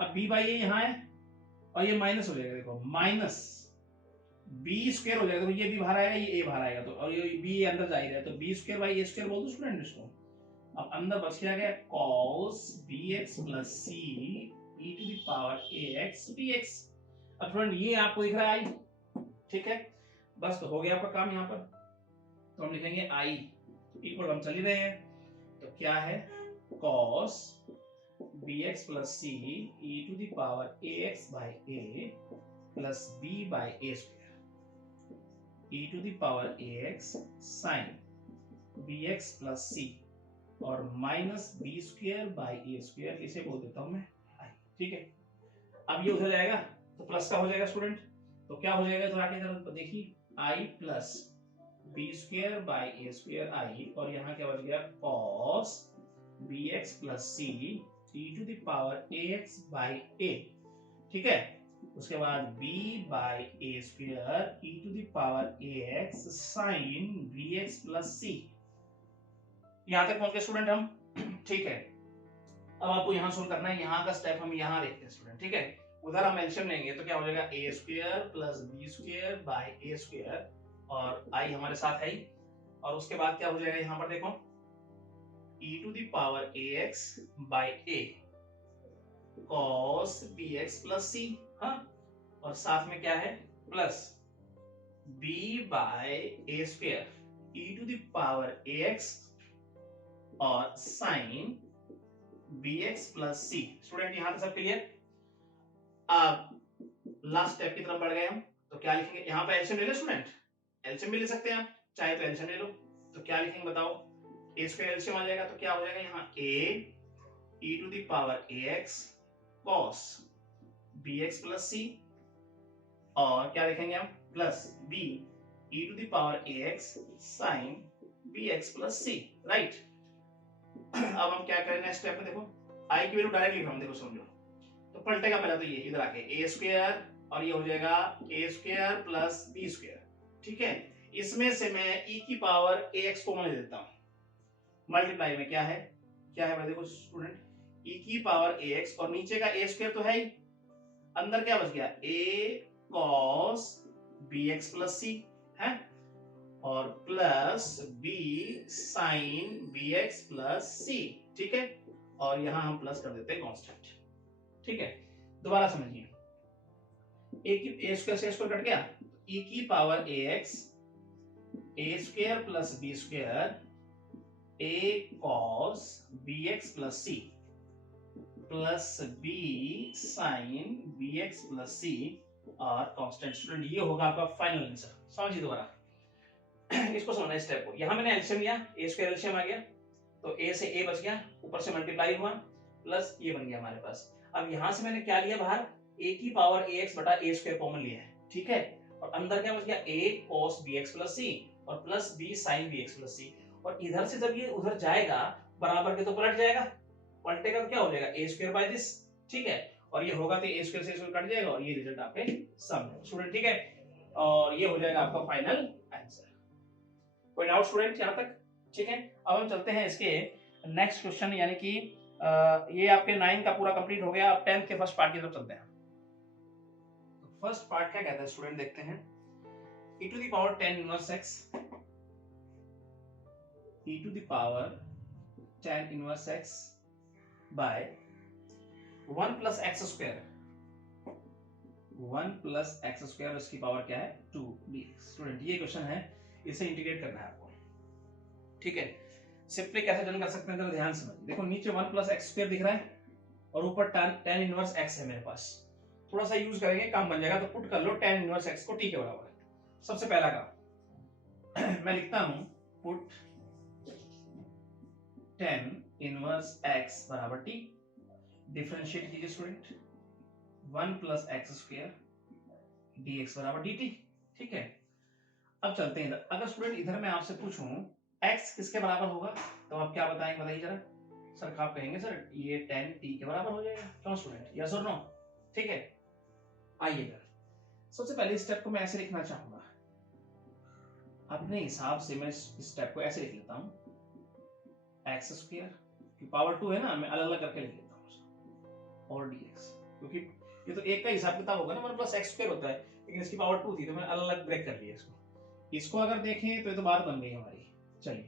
अब b बाई ए यहाँ है और ये माइनस हो जाएगा, देखो माइनस बी स्क्वायर हो जाएगा, तो ये भी बाहर आएगा, ये a बाहर आएगा, तो और ये b अंदर जा ही रहा है, तो b square by a square बोल दो स्टूडेंट इसको। अब अंदर बच गया cos bx plus c e to the power ax dx। अब फ्रेंड ये आपको दिख रहा है i, ठीक है, बस तो हो गया आपका काम यहाँ पर, तो हम लिखेंगे i इक्वल, हम चल ही रहे हैं, तो क्या है, cos bx plus c e to the power ax by a plus b by a square e to the power ax sin bx plus c और minus B square by A square, इसे बोल देता हूं मैं आई। ठीक है, अब ये उधर जाएगा तो प्लस का हो जाएगा स्टूडेंट, तो क्या हो जाएगा, तो आगे तरफ देखिए, I plus B square by A square I, और यहाँ क्या बच गया, cos bx plus C e to the power ax by a। ठीक है, उसके बाद b by A square e to the power ax sin bx plus C. यहां तक पहुंच गए स्टूडेंट हम, ठीक है। अब आपको यहां सोल्व करना है, यहां का स्टेप हम यहां देखते हैं स्टूडेंट, ठीक है, उधर हम एलसीएम लेंगे तो क्या हो जाएगा, A square plus B square by A square, और आई हमारे साथ है ही, और उसके बाद क्या हो जाएगा यहां पर देखो, e to the power ax by a cos bx plus c, हाँ, और साथ में क्या है, plus b by A square e to the power ax और sine bx plus c। Student यहां तक सब क्लियर? अब लास्ट स्टेप की तरफ बढ़ गए हम, तो क्या लिखेंगे, यहां पे एलसीएम ले लो स्टूडेंट, एलसीएम भी ले सकते हैं आप, चाहे तो एलसीएम ले लो, तो क्या लिखेंगे बताओ, ए स्क्वायर एलसीएम आ जाएगा, तो क्या हो जाएगा यहाँ a e to the power ax cos bx plus c, और क्या लिखेंगे हम, plus b e to the power ax sin bx plus c। Right, अब हम क्या करें नेक्स्ट स्टेप में, देखो आई की वैल्यू डायरेक्ट लिख रहा हूं, देखो समझो, तो पलटेगा पहले तो ये इधर आके ए स्क्वायर, और ये हो जाएगा A square plus B square. ठीक है, इसमें से मैं e की पावर ax को ले देता हूं, मल्टीप्लाई में क्या है भाई, देखो स्टूडेंट, e की पावर ax, और नीचे का a स्क्वायर तो है ही, अंदर क्या बच गया, a cos bx plus c है, और plus b sin bx plus c। ठीक है, और यहां हम प्लस कर देते हैं कांस्टेंट। ठीक है, दोबारा समझिए, ए स्क्वायर से स्क्वायर कट गया, e की power ax a square plus b square a cos bx plus c plus b sin bx plus c और कांस्टेंट। स्टूडेंट ये होगा आपका फाइनल आंसर। समझिए दोबारा इसको समझना स्टेप को। यहां मैंने एलसीएम लिया, a स्क्वायर एलसीएम आ गया, तो a से a बच गया, ऊपर से मल्टीप्लाई हुआ प्लस ये बन गया हमारे पास। अब यहां से मैंने क्या लिया बाहर, a की पावर ax बटा a स्क्वायर कॉमन लिया है, ठीक है। और अंदर क्या बच गया, a cos bx plus c और plus b sin bx plus c। और इधर से जब ये उधर जाएगा बराबर के तो पलट जाएगा, पलटेगा तो क्या हो जाएगा a स्क्वायर बाय दिस, ठीक है। और ये होगा तो a स्क्वायर से स्क्वायर कट जाएगा और ये रिजल्ट आपके सामने स्टूडेंट, ठीक है। और ये हो जाएगा आपका फाइनल आंसर। कोई डाउट स्टूडेंट यहां तक, ठीक है। अब हम चलते हैं इसके नेक्स्ट क्वेश्चन, यानी कि ये आपके 9 का पूरा कंप्लीट हो गया। अब 10th के फर्स्ट पार्ट की तरफ चलते हैं। तो फर्स्ट पार्ट क्या कहता है स्टूडेंट, देखते हैं। e to the power 10 inverse x, e to the power 10 inverse x by 1 plus x square, 1 plus x square उसकी पावर क्या है 2 dx। स्टूडेंट ये क्वेश्चन है, इसे इंटीग्रेट करना है आपको, ठीक है। सिंपली कैसे डन कर सकते हैं जरा ध्यान से समझिए। देखो नीचे 1 प्लस एक्स स्क्वायर दिख रहा है और ऊपर tan इनवर्स x है मेरे पास। थोड़ा सा यूज करेंगे काम बन जाएगा, तो पुट कर लो tan इनवर्स x को t के बराबर। सबसे पहला काम मैं लिखता हूं, पुट tan इनवर्स x बराबर t, डिफरेंशिएट कीजिए student, 1 plus x square dx बराबर dt, ठीक है। अब चलते हैं इधर। अगर स्टूडेंट इधर मैं आपसे पूछूं x किसके बराबर होगा, तो आप क्या बताएंगे, बताइए जरा। सर आप कहेंगे सर ये tan t के बराबर हो जाएगा, क्यों स्टूडेंट, यस और नो, ठीक है। आइए इधर सबसे पहले स्टेप को मैं ऐसे लिखना चाहूंगा, अपने हिसाब से मैं इस स्टेप को ऐसे लिख लेता हूं, एक्स स्क्वायर की पावर 2 है ना, मैं अलग अलग करके लिख लेता हूं और dx, क्योंकि ये तो एक का हिसाब किताब होगा ना, 1 प्लस एक्स स्क्वायर होता है, लेकिन इसकी पावर 2 थी तो मैंने अलग अलग ब्रेक कर लिया इसको। इसको अगर देखें तो ये तो बात बन गई हमारी। चलिए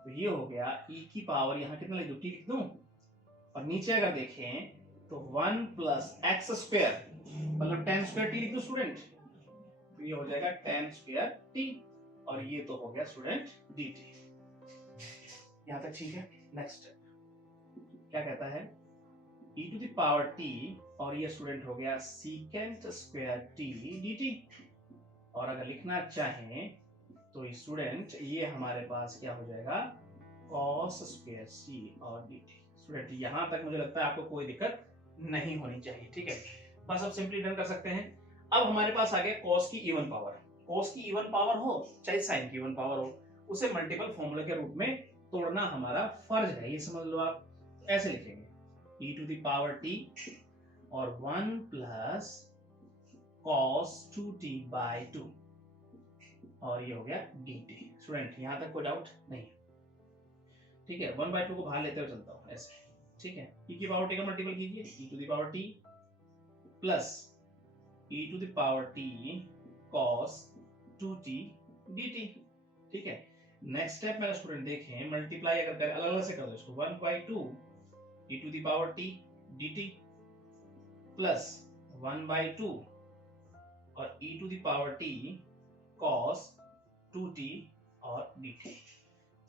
तो ये हो गया e की पावर, यहाँ कितना लिख दूं, t लिख दूं, और नीचे अगर देखें तो 1 प्लस एक्स स्क्वायर मतलब tan स्क्वायर t लिख दो स्टूडेंट, तो ये हो जाएगा tan स्क्वायर t, और ये तो हो गया स्टूडेंट dt। यहां तक ठीक है। नेक्स्ट क्या कहता है, e to the power t, और ये स्टूडेंट हो गया secant स्क्वायर t dt। और अगर लिखना चाहें तो स्टूडेंट ये हमारे पास क्या हो जाएगा, cos स्क्वायर c और dt। स्टूडेंट यहां तक मुझे लगता है आपको कोई दिक्कत नहीं होनी चाहिए, ठीक है। बस अब सिंपली डन कर सकते हैं। अब हमारे पास आ गया cos की इवन पावर। cos की इवन पावर हो चाहे sin की इवन पावर हो, उसे मल्टीपल फॉर्मूला के रूप में तोड़ना हमारा फर्ज है, ये समझ लो आप। ऐसे लिखेंगे e to the power t और 1 प्लस cos 2t बाय 2, और ये हो गया dt। स्टूडेंट यहां तक कोई डाउट नहीं, ठीक है। 1/2 को बाहर लेते हुए चलता हूं ऐसे, ठीक है। e की पावर t का मल्टीपल कीजिए, e to the power t plus e to the power t cos 2t dt, ठीक है। नेक्स्ट स्टेप मेरा स्टूडेंट देखें, मल्टीप्लाई अगर करें अलग अलग से कर दो इसको, 1/2 e to the power t dt plus 1/2 और e to the power t cos 2t और dt।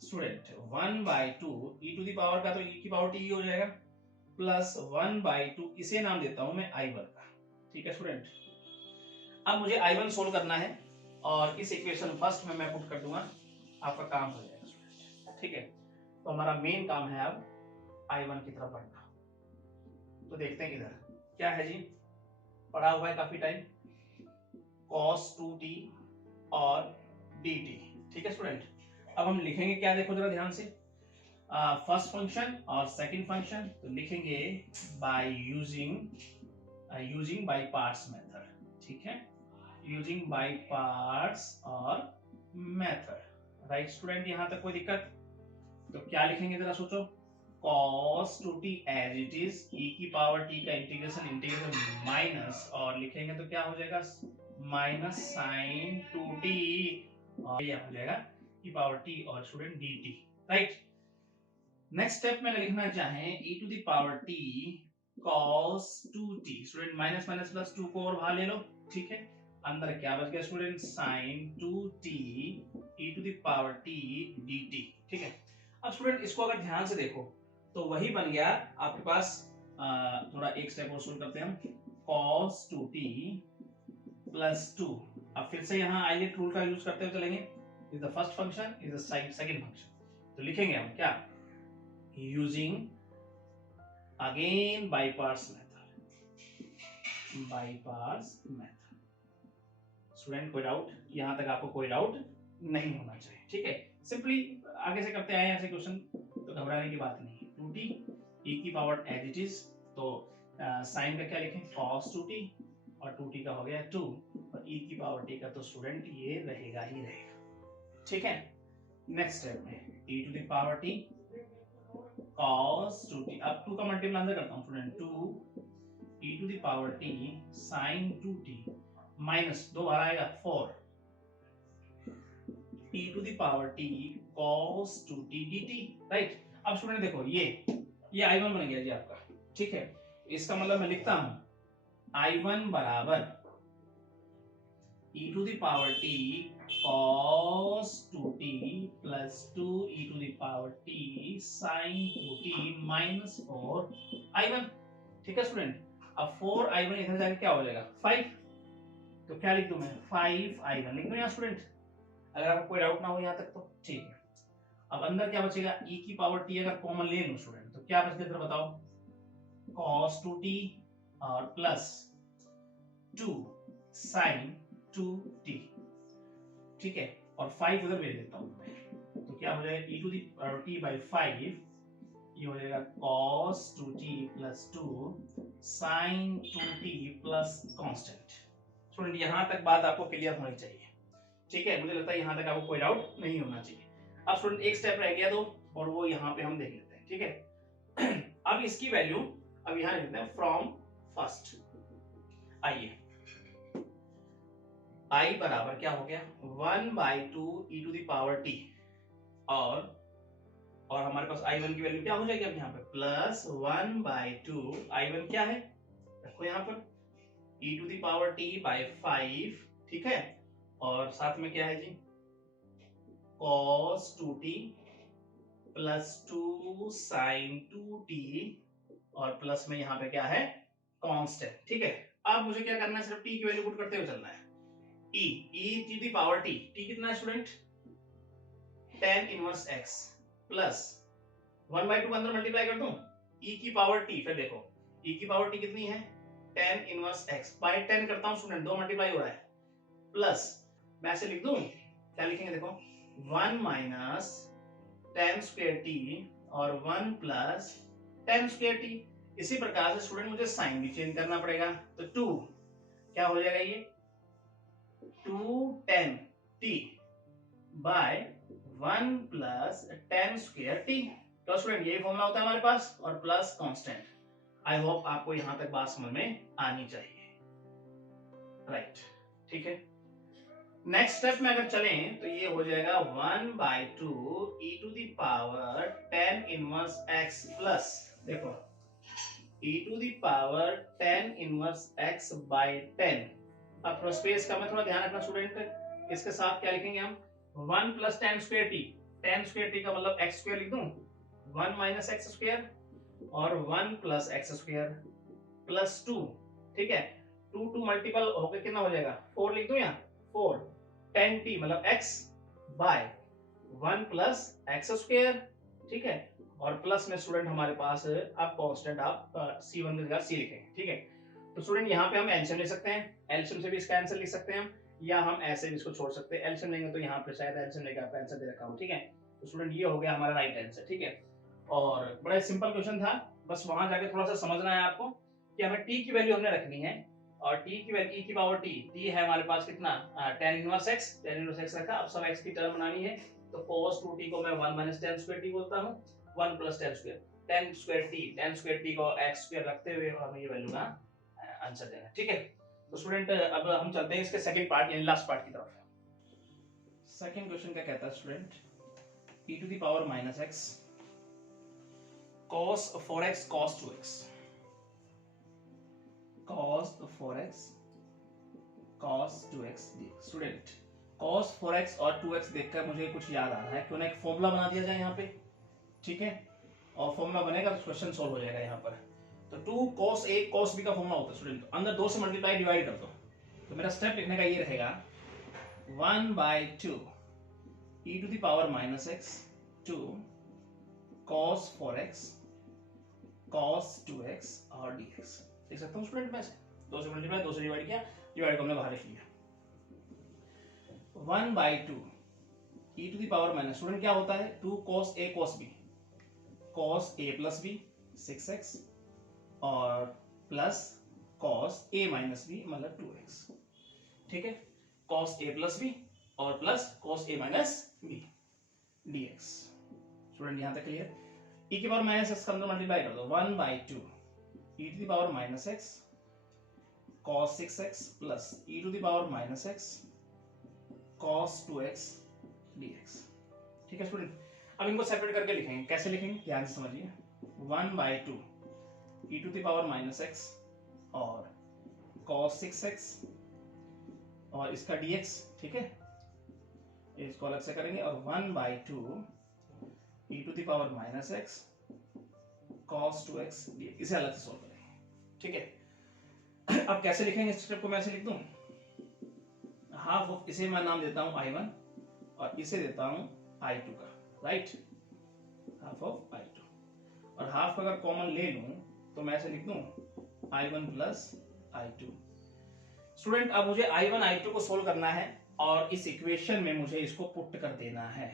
Student 1/2 e to the power का तो e की पावर t हो जाएगा, प्लस 1/2 इसे नाम देता हूं मैं i1 का, ठीक है स्टूडेंट। अब मुझे i1 सोल्व करना है और इस इक्वेशन फर्स्ट में मैं पुट कर दूंगा, आपका काम हो जाएगा स्टूडेंट, ठीक है। तो हमारा मेन काम है अब i1 की तरफ बढ़ना। तो देखते हैं इधर क्या है जी, पढ़ा हुआ है काफी टाइम, cos 2t और dt, ठीक है स्टूडेंट। अब हम लिखेंगे क्या, देखो जरा ध्यान से, फर्स्ट फंक्शन और सेकंड फंक्शन, तो लिखेंगे bye using by parts method, ठीक है, यूजिंग बाय पार्ट्स और मेथड, राइट स्टूडेंट। यहां तक कोई दिक्कत, तो क्या लिखेंगे जरा सोचो, cos 2t as it is, e की पावर t का इंटीग्रेशन माइनस, और लिखेंगे तो क्या हो जाएगा, माइनस sin 2t, और यह हो जाएगा e पावर t और student dt, right. Next step में लिखना चाहें e to the power t cos 2t। Student minus minus plus 2 को और बाहर ले लो, ठीक है। अंदर क्या बच गया student, sin 2t e to the power t dt, ठीक है। अब स्टूडेंट इसको अगर ध्यान से देखो तो वही बन गया आपके पास। थोड़ा एक स्टेप और सोल्व करते हैं हम। cos 2t plus 2। अब फिर से यहाँ आइलेट रूल का यूज करते हुए चलेंगे। Is the first function, is the second function. तो लिखेंगे हम क्या, using again by parts method, by parts method. Student कोई डाउट, यहां तक आपको कोई डाउट नहीं होना चाहिए, ठीक है। सिंपली आगे से करते आए हैं ऐसे क्वेश्चन, तो घबराने की बात नहीं है। 2t e की पावर एज इट इज, तो साइन का क्या लिखें, cos 2t, और 2t का हो गया 2, और e की पावर t का तो स्टूडेंट ये रहेगा ही रहेगा, ठीक है। नेक्स्ट स्टेप में e to the power t cos 2t, अब 2 का मल्टीपल अंदर करता हूं student, 2 e to the power t sin 2t minus 2 बाहर आएगा 4 e to the power t cos 2t dt, right. अब स्टूडेंट देखो ये I1 बन गया जी आपका, ठीक है। इसका मतलब मैं लिखता हूं I1 बराबर e to the power t cos 2t plus 2 e to the power t sin 2t minus 4 I1, ठीक है स्टूडेंट। अब 4 I1 इधर जाके क्या हो जाएगा 5, तो क्या लिख दूं मैं 5 I1 लिख दूं यहाँ स्टूडेंट, अगर आपको कोई डाउट ना हो यहाँ तक तो ठीक है। अब अंदर क्या बचेगा, e की पावर t अगर कॉमन ले लो स्टूडेंट तो क्या बचेगा इधर बताओ, cos 2t और प्लस 2 sin 2t, ठीक है। और 5 उधर भेज देता हूं मैं, तो क्या हो जाएगा e to the power t by 5, ये हो जाएगा cos 2t plus 2 sin 2t plus constant. Student यहां तक बात आपको क्लियर होनी चाहिए, ठीक है। मुझे लगता है यहां तक आपको कोई डाउट नहीं होना चाहिए। अब स्टूडेंट एक स्टेप रह गया दो, और वो यहाँ पे हम देख लेते हैं, ठीक है। अब इसकी वैल्यू अब यहाँ लिखते हैं फ्रॉम फर्स्ट। आइए i बराबर क्या हो गया 1 by 2 e to the power t, और हमारे पास I1 की वैल्यू क्या हो जाएगी अब यहाँ पे प्लस 1 बाई 2, I1 क्या है रखो यहाँ पर e to the power t by 5, ठीक है। और साथ में क्या है जी cos 2t plus 2 sin 2t, और प्लस में यहाँ पे क्या है कांस्टेंट, ठीक है। अब मुझे क्या करना है, सिर्फ t की वैल्यू पुट करते हुए चलना है। e to the power t, t कितना है student tan inverse x plus 1 by 2 अंदर मल्टीप्लाई कर दूं e की पावर t, फिर देखो e की पावर t कितनी है tan इनवर्स x बाई 10 करता हूं स्टूडेंट, 2 मल्टीप्लाई हो रहा है, प्लस मैं ऐसे लिख दूं, क्या लिखेंगे देखो 1 माइनस tan स्क्वायर t और 1 प्लस tan स्क्वायर t। इसी प्रकार से स्टूडेंट मुझे साइन भी चेंज करना पड़ेगा, तो 2 क्या हो जाएगा ये 2 tan t by 1 plus tan square t। तो स्टूडेंट यही फॉर्मूला होता है हमारे पास, और प्लस कांस्टेंट। आई होप आपको यहां तक बात समझ में आनी चाहिए, राइट, ठीक है। नेक्स्ट स्टेप में अगर चलें तो ये हो जाएगा 1 by 2 e to the power tan inverse x plus देखो e to the power tan inverse x by 10। अब थोड़ा स्पेस का मैं थोड़ा ध्यान रखना स्टूडेंट, इसके साथ क्या लिखेंगे हम 1 plus tan square t, tan square t का मतलब x स्क्वायर लिख दूं 1 माइनस एक्स स्क्वायर, और 1 प्लस एक्स स्क्वायर प्लस 2, ठीक है। 2 मल्टीपल होकर कितना हो जाएगा 4 लिख दूं यहाँ 4 tan t मतलब x by 1 plus x square, ठीक है। और प्लस में स्टूडेंट हमारे पास अब कांस्टेंट आप c1 की जगह c लिखेंगे, ठीक है। तो स्टूडेंट यहाँ पे हम एलसीएम ले सकते हैं, एलसीएम से भी इसका आंसर लिख सकते हैं हम, या हम ऐसे भी इसको छोड़ सकते हैं। एलसीएम लेंगे तो यहाँ पे शायद एलसीएम लेके आपका आंसर दे रखा हूँ, ठीक है। तो स्टूडेंट ये हो गया हमारा राइट आंसर, ठीक है। और बड़ा सिंपल क्वेश्चन था, बस वहां जाके थोड़ा सा समझना है आपको कि हमें t की वैल्यू हमने रखनी है, और t की वैल्यू e की पावर t है हमारे पास कितना tan इनवर्स x रखा। अब सब x की टर्म बनानी है, तो cos 2t को मैं 1 माइनस tan स्क्वायर t बोलता हूँ, 1 plus tan square tan square t को x स्क्वायर रखते हुए हमें ये वैल्यू का आंसर देना, ठीक है। तो स्टूडेंट अब हम चलते हैं इसके सेकंड पार्ट यानी लास्ट पार्ट की तरफ। सेकंड क्वेश्चन क्या कहता है student, e to the power minus x cos 4x cos 2x, cos 4x cos 2x dx। Student cos 4x और 2x देखकर मुझे कुछ याद आ रहा है, क्यों ना एक फॉर्मूला बना दिया जाए यहाँ पे, ठीक है, और फॉर्मूला बनेगा तो क्वेश्चन सॉल्व हो जाएगा यहाँ पर। तो 2 cos a cos b का फॉर्मूला होता है स्टूडेंट, अंदर 2 से मल्टीप्लाई डिवाइड कर दो, तो मेरा स्टेप लिखने का ये रहेगा 1/2 e to the power minus x 2 cos 4x cos 2x और dx। देख सकता हूँ स्टूडेंट, में से 2 से मल्टीप्लाई 2 से डिवाइड किया, डिवाइड को हमने बाहर लिख लिया। 1/2 e to the power minus, student क्या होता है 2 cos a cos b, cos a plus b 6x और plus cos a minus b मतलब 2x, ठीक है, cos a plus b और plus cos a minus b dx। Student यहां तक क्लियर। e की पावर माइनस एक्स का अंदर मल्टीप्लाई कर दो, 1/2 e to the power minus x cos 6x plus e to the power minus x cos 2x dx, ठीक है स्टूडेंट। अब इनको सेपरेट करके लिखेंगे, कैसे लिखेंगे ध्यान से समझिए। 1/2 e to the power minus x और cos 6x और इसका dx, ठीक है, इसको अलग से करेंगे, और 1/2 e to the power minus x cos 2x dx, इसे अलग से सॉल्व करेंगे, ठीक है। अब कैसे लिखेंगे इस स्टेप को, मैं ऐसे लिख दूं, हाफ ऑफ, इसे मैं नाम देता हूं I1 और इसे देता हूं I2 का, राइट, हाफ ऑफ I2, और हाफ अगर कॉमन ले लूं तो मैं ऐसे लिख दूं I1 प्लस I2। स्टूडेंट अब मुझे I1 I2 को सोल्व करना है और इस इक्वेशन में मुझे इसको पुट कर देना है,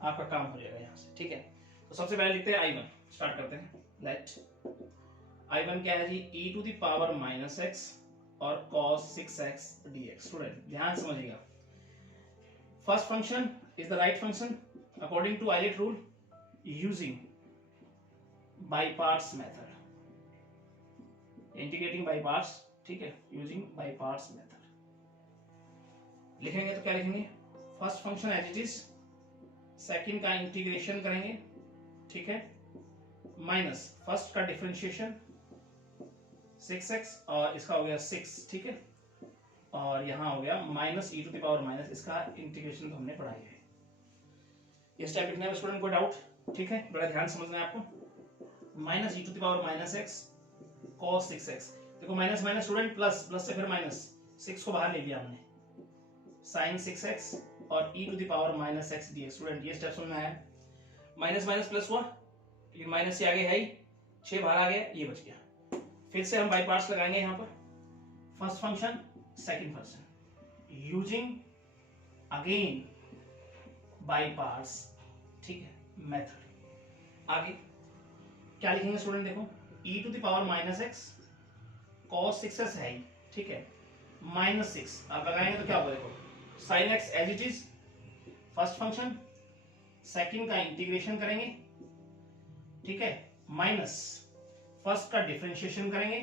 आपका काम हो जाएगा यहाँ से, ठीक है। तो सबसे पहले लिखते हैं I1, स्टार्ट करते हैं। लेट I1 क्या है जी, e to the power minus x और cos 6x dx। स्टूडेंट ध्यान समझिएगा, first function is the right function according to ILATE rule using by parts method, integrating by parts, ठीक है, यूजिंग बाय पार्ट्स मेथड। लिखेंगे तो क्या लिखेंगे, first function as it is, second का इंटीग्रेशन करेंगे, ठीक है, माइनस फर्स्ट का डिफरेंशिएशन 6x और इसका हो गया 6, ठीक है, और यहां हो गया minus e to the power minus, इसका इंटीग्रेशन तो हमने पढ़ाई है। ये स्टेप लिखने में स्टूडेंट को डाउट, ठीक है, बड़ा ध्यान समझना है आपको। Minus e to the power minus x cos 6x, देखो minus minus student plus, plus से फिर माइनस, 6 को बाहर ले लिया हमने, sin 6x और e to the power minus x dx। Student ये स्टेप समझना है, माइनस माइनस प्लस हुआ, लेकिन माइनस से आगे है ही, 6 बाहर आ गया, ये बच गया। फिर से हम बाय पार्ट्स लगाएंगे यहाँ पर, first function second function using again by parts, ठीक है, मेथड। आगे क्या लिखेंगे स्टूडेंट, देखो e to the power minus x cos 6x है ही, ठीक है, माइनस 6 अब लगाएंगे तो क्या होगा, देखो sin x as it is, first function, second का इंटीग्रेशन करेंगे, ठीक है, माइनस फर्स्ट का डिफरेंशिएशन करेंगे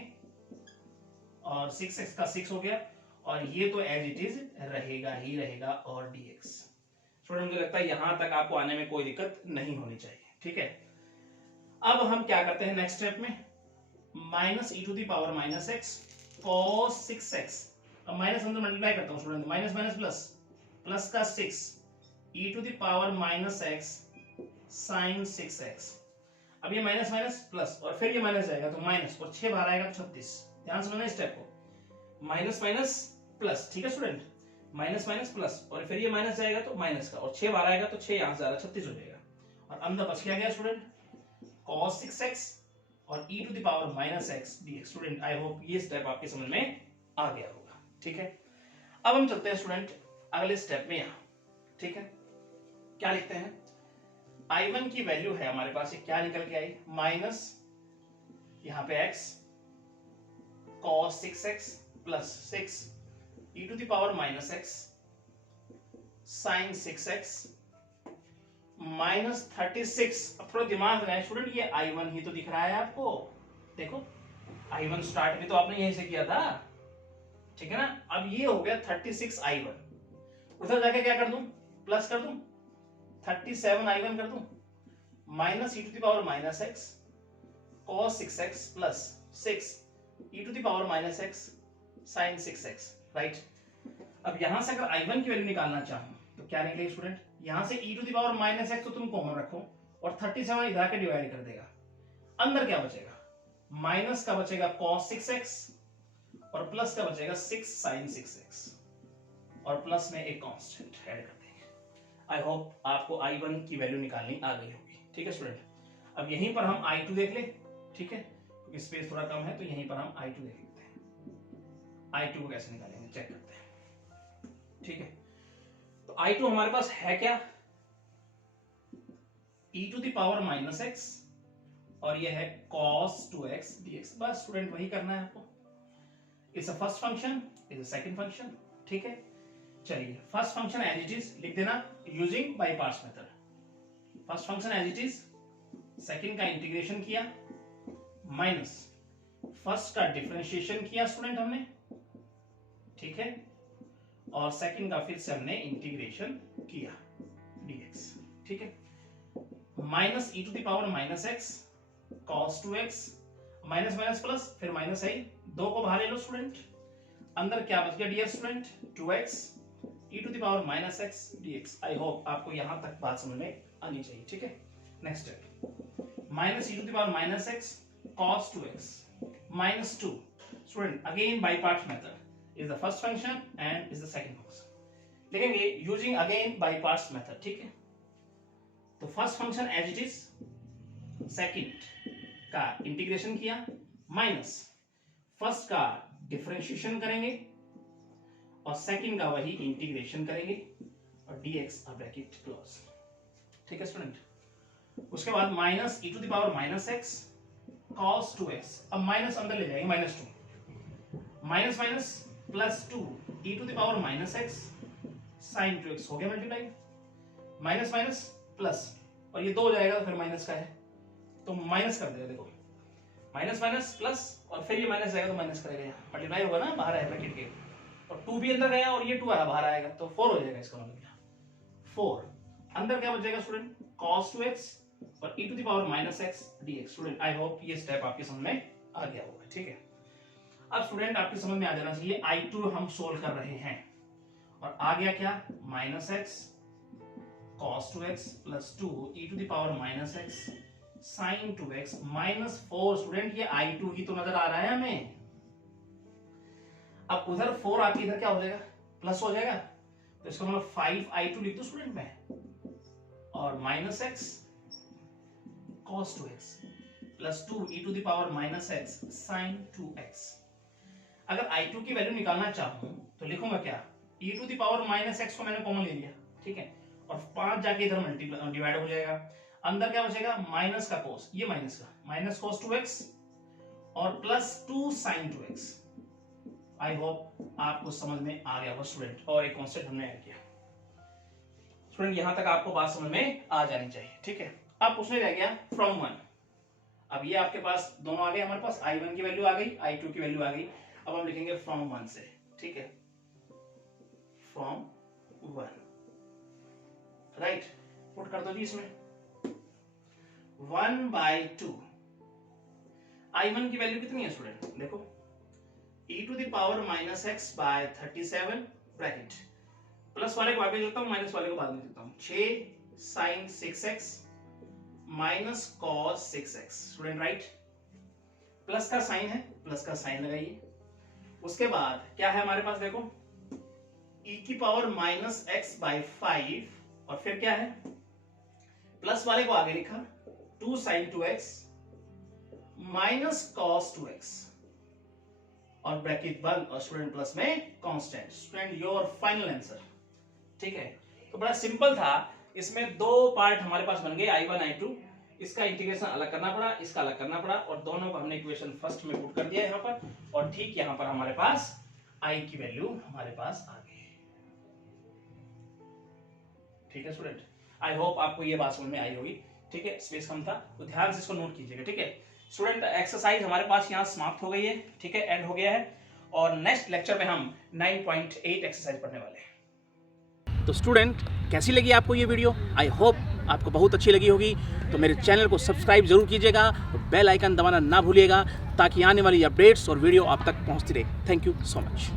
और 6x का 6 हो गया, और ये तो एज इट इज रहेगा ही रहेगा, और dx। स्टूडेंट मुझे लगता है यहां तक आपको आने में कोई दिक्कत नहीं होनी चाहिए, ठीक है। अब हम क्या करते हैं नेक्स्ट स्टेप में, minus e to the power minus x cos 6x, अब माइनस अंदर मल्टीप्लाई करता हूं student, minus minus plus, plus का 6 e to the power minus x sin 6x। अब ये माइनस माइनस प्लस और फिर ये माइनस जाएगा तो माइनस, और 6 बाहर आएगा तो 36। ध्यान समझना इस स्टेप को, माइनस माइनस प्लस, ठीक है स्टूडेंट, माइनस माइनस प्लस और फिर ये माइनस जाएगा तो माइनस का, और 6 बाहर आएगा तो 6 यहां से आ रहा 36 हो जाएगा, और अंदर बच क्या गया स्टूडेंट, cos 6x और e to the power minus x dx। Student I hope ये स्टेप आपके समझ में आ गया होगा, ठीक है। अब हम चलते हैं स्टूडेंट अगले स्टेप में यहाँ, ठीक है, क्या लिखते हैं, I1 की वैल्यू है हमारे पास, ये क्या निकल के आई, माइनस यहाँ पे x cos 6x plus 6 e to the power minus x sin 6x minus 36। अब थोड़ा दिमाग लगाए स्टूडेंट, ये I1 ही तो दिख रहा है आपको, देखो I1 स्टार्ट भी तो आपने यहीं से किया था, ठीक है ना। अब ये हो गया 36 I1, उधर जाके क्या कर दूं, प्लस कर दूं, 37 I1 कर दूं, minus e to the power minus x cos 6x plus 6 e to the power minus x sine 6x, right. अब यहां से अगर I1 की वैल्यू निकालना चाहूं तो क्या निकलेगी स्टूडेंट, यहां से e to the power minus x तो तुम कॉमन रखो और 37 इधर के डिवाइड कर देगा, अंदर क्या बचेगा, माइनस का बचेगा cos 6x और प्लस का बचेगा 6 sin 6x और प्लस में एक कांस्टेंट ऐड कर देंगे। आई होप आपको I1 की वैल्यू निकालनी आ गई होगी, ठीक है स्टूडेंट। अब यहीं पर हम I2 देख ले, ठीक है, क्योंकि स्पेस थोड़ा कम है तो यहीं पर हम I2 देख लेते हैं। I2 को कैसे निकालेंगे चेक करते हैं, ठीक है। तो I2 हमारे पास है क्या, e to the power minus x और ये है cos 2x dx। बस स्टूडेंट वही करना है आपको। It's a first function, is a second function, ठीक है। चलिए first function as it is लिख देना using by parts method. First function as it is, second का इंटीग्रेशन किया, माइनस फर्स्ट का डिफरेंशिएशन किया स्टूडेंट हमने, ठीक है, और सेकंड का फिर से हमने इंटीग्रेशन किया dx, ठीक है। Minus e to the power minus x cos 2x, minus minus plus, फिर माइनस आई, दो को बाहर ले लो स्टूडेंट, अंदर क्या बच गया dear student 2x e to the power minus x dx। I hope आपको यहां तक बात समझ में आनी चाहिए, ठीक है। Next step, minus e to the power minus x cos 2x minus 2, student again by parts method is the first function and is the second function, लिखेंगे using again by parts method, ठीक है। तो first function as it is, second का इंटीग्रेशन किया, माइनस फर्स्ट का डिफरेंशिएशन करेंगे और सेकंड का वही इंटीग्रेशन करेंगे और dx ब्रैकेट क्लोज, ठीक है स्टूडेंट। उसके बाद minus e to the power minus x cos 2x, अब माइनस अंदर ले जाएंगे, minus 2, minus minus plus 2 e to the power minus x sine 2x हो गया मल्टीप्लाई, माइनस माइनस प्लस, और ये 2 हो जाएगा तो फिर माइनस का है तो माइनस कर देगा, देखो माइनस माइनस प्लस और फिर ये माइनस आएगा तो माइनस करेगा, यहाँ मल्टीप्लाई होगा ना, बाहर है ब्रैकेट के, और 2 भी अंदर गया और ये 2 आया बाहर आएगा तो 4 हो जाएगा, इसका मतलब क्या 4, अंदर क्या बचेगा स्टूडेंट cos 2x और e to the power minus x dx। Student I hope ये स्टेप आपके समझ में आ गया होगा, ठीक है। अब स्टूडेंट आपके समझ में आ जाना चाहिए I2 हम सोल्व कर रहे हैं और आ गया क्या, minus x cos 2x plus 2 e to the power minus x sin 2x minus 4। Student ये I2 ही तो नजर आ रहा है हमें। अब उधर 4 आके इधर क्या हो जाएगा, प्लस हो जाएगा, तो इसका मतलब 5I2 लिख दो स्टूडेंट में, और minus x cos 2x plus 2 e to the power minus x sin 2x। अगर I2 की वैल्यू निकालना चाहूं तो लिखूंगा क्या, e to the power minus x को मैंने कॉमन ले लिया, ठीक है, और 5 जाके इधर मल्टीप्लाई डिवाइड हो जाएगा, अंदर क्या बचेगा, माइनस का cos, ये माइनस का माइनस cos 2x और प्लस 2 sin 2x। आई होप आपको समझ में आ गया होगा स्टूडेंट, और एक कॉन्सेप्ट हमने ऐड किया स्टूडेंट, यहां तक आपको बात समझ में आ जानी चाहिए, ठीक है। अब उसमें रह गया फ्रॉम 1, अब ये आपके पास दोनों आ गए, हमारे पास I1 की वैल्यू आ गई, I2 की वैल्यू आ गई, अब हम लिखेंगे फ्रॉम 1 से, ठीक है, फ्रॉम 1, राइट, पुट कर दो जी इसमें 1/2। I1 की वैल्यू कितनी है स्टूडेंट, देखो e to the power minus x by 37 bracket, plus वाले को आगे लिखता हूं, माइनस वाले को बाद में लिखता हूं, 6 sin 6x minus cos 6x। Student right, plus का साइन है, प्लस का साइन लगाइए, उसके बाद क्या है हमारे पास, देखो e की पावर माइनस एक्स बाय 5 और फिर क्या है, प्लस वाले को आगे लिखा 2 sin 2x minus cos 2x और ब्रैकेट बंद और स्टूडेंट प्लस में constant. Student your final answer, ठीक है। तो बड़ा सिंपल था, इसमें दो पार्ट हमारे पास बन गए I1 I2, इसका इंटीग्रेशन अलग करना पड़ा, इसका अलग करना पड़ा, और दोनों को हमने इक्वेशन फर्स्ट में पुट कर दिया यहाँ पर, और ठीक यहाँ पर हमारे पास I की वैल्यू हमारे पास आ गई, ठीक है स्टूडेंट। आई होप आपको ये बात समझ में आई होगी, ठीक है। स्पेस कम था तो ध्यान से इसको नोट कीजिएगा, ठीक है स्टूडेंट। एक्सरसाइज हमारे पास यहाँ समाप्त हो गई है, ठीक है, एंड हो गया है, और नेक्स्ट लेक्चर में हम 9.8 एक्सरसाइज पढ़ने वाले हैं। तो स्टूडेंट कैसी लगी आपको ये वीडियो, आई होप आपको बहुत अच्छी लगी होगी। तो मेरे चैनल को सब्सक्राइब जरूर कीजिएगा और बेल आइकन दबाना ना भूलिएगा, ताकि आने वाली अपडेट्स और वीडियो आप तक पहुंचती रहे। Thank you so much.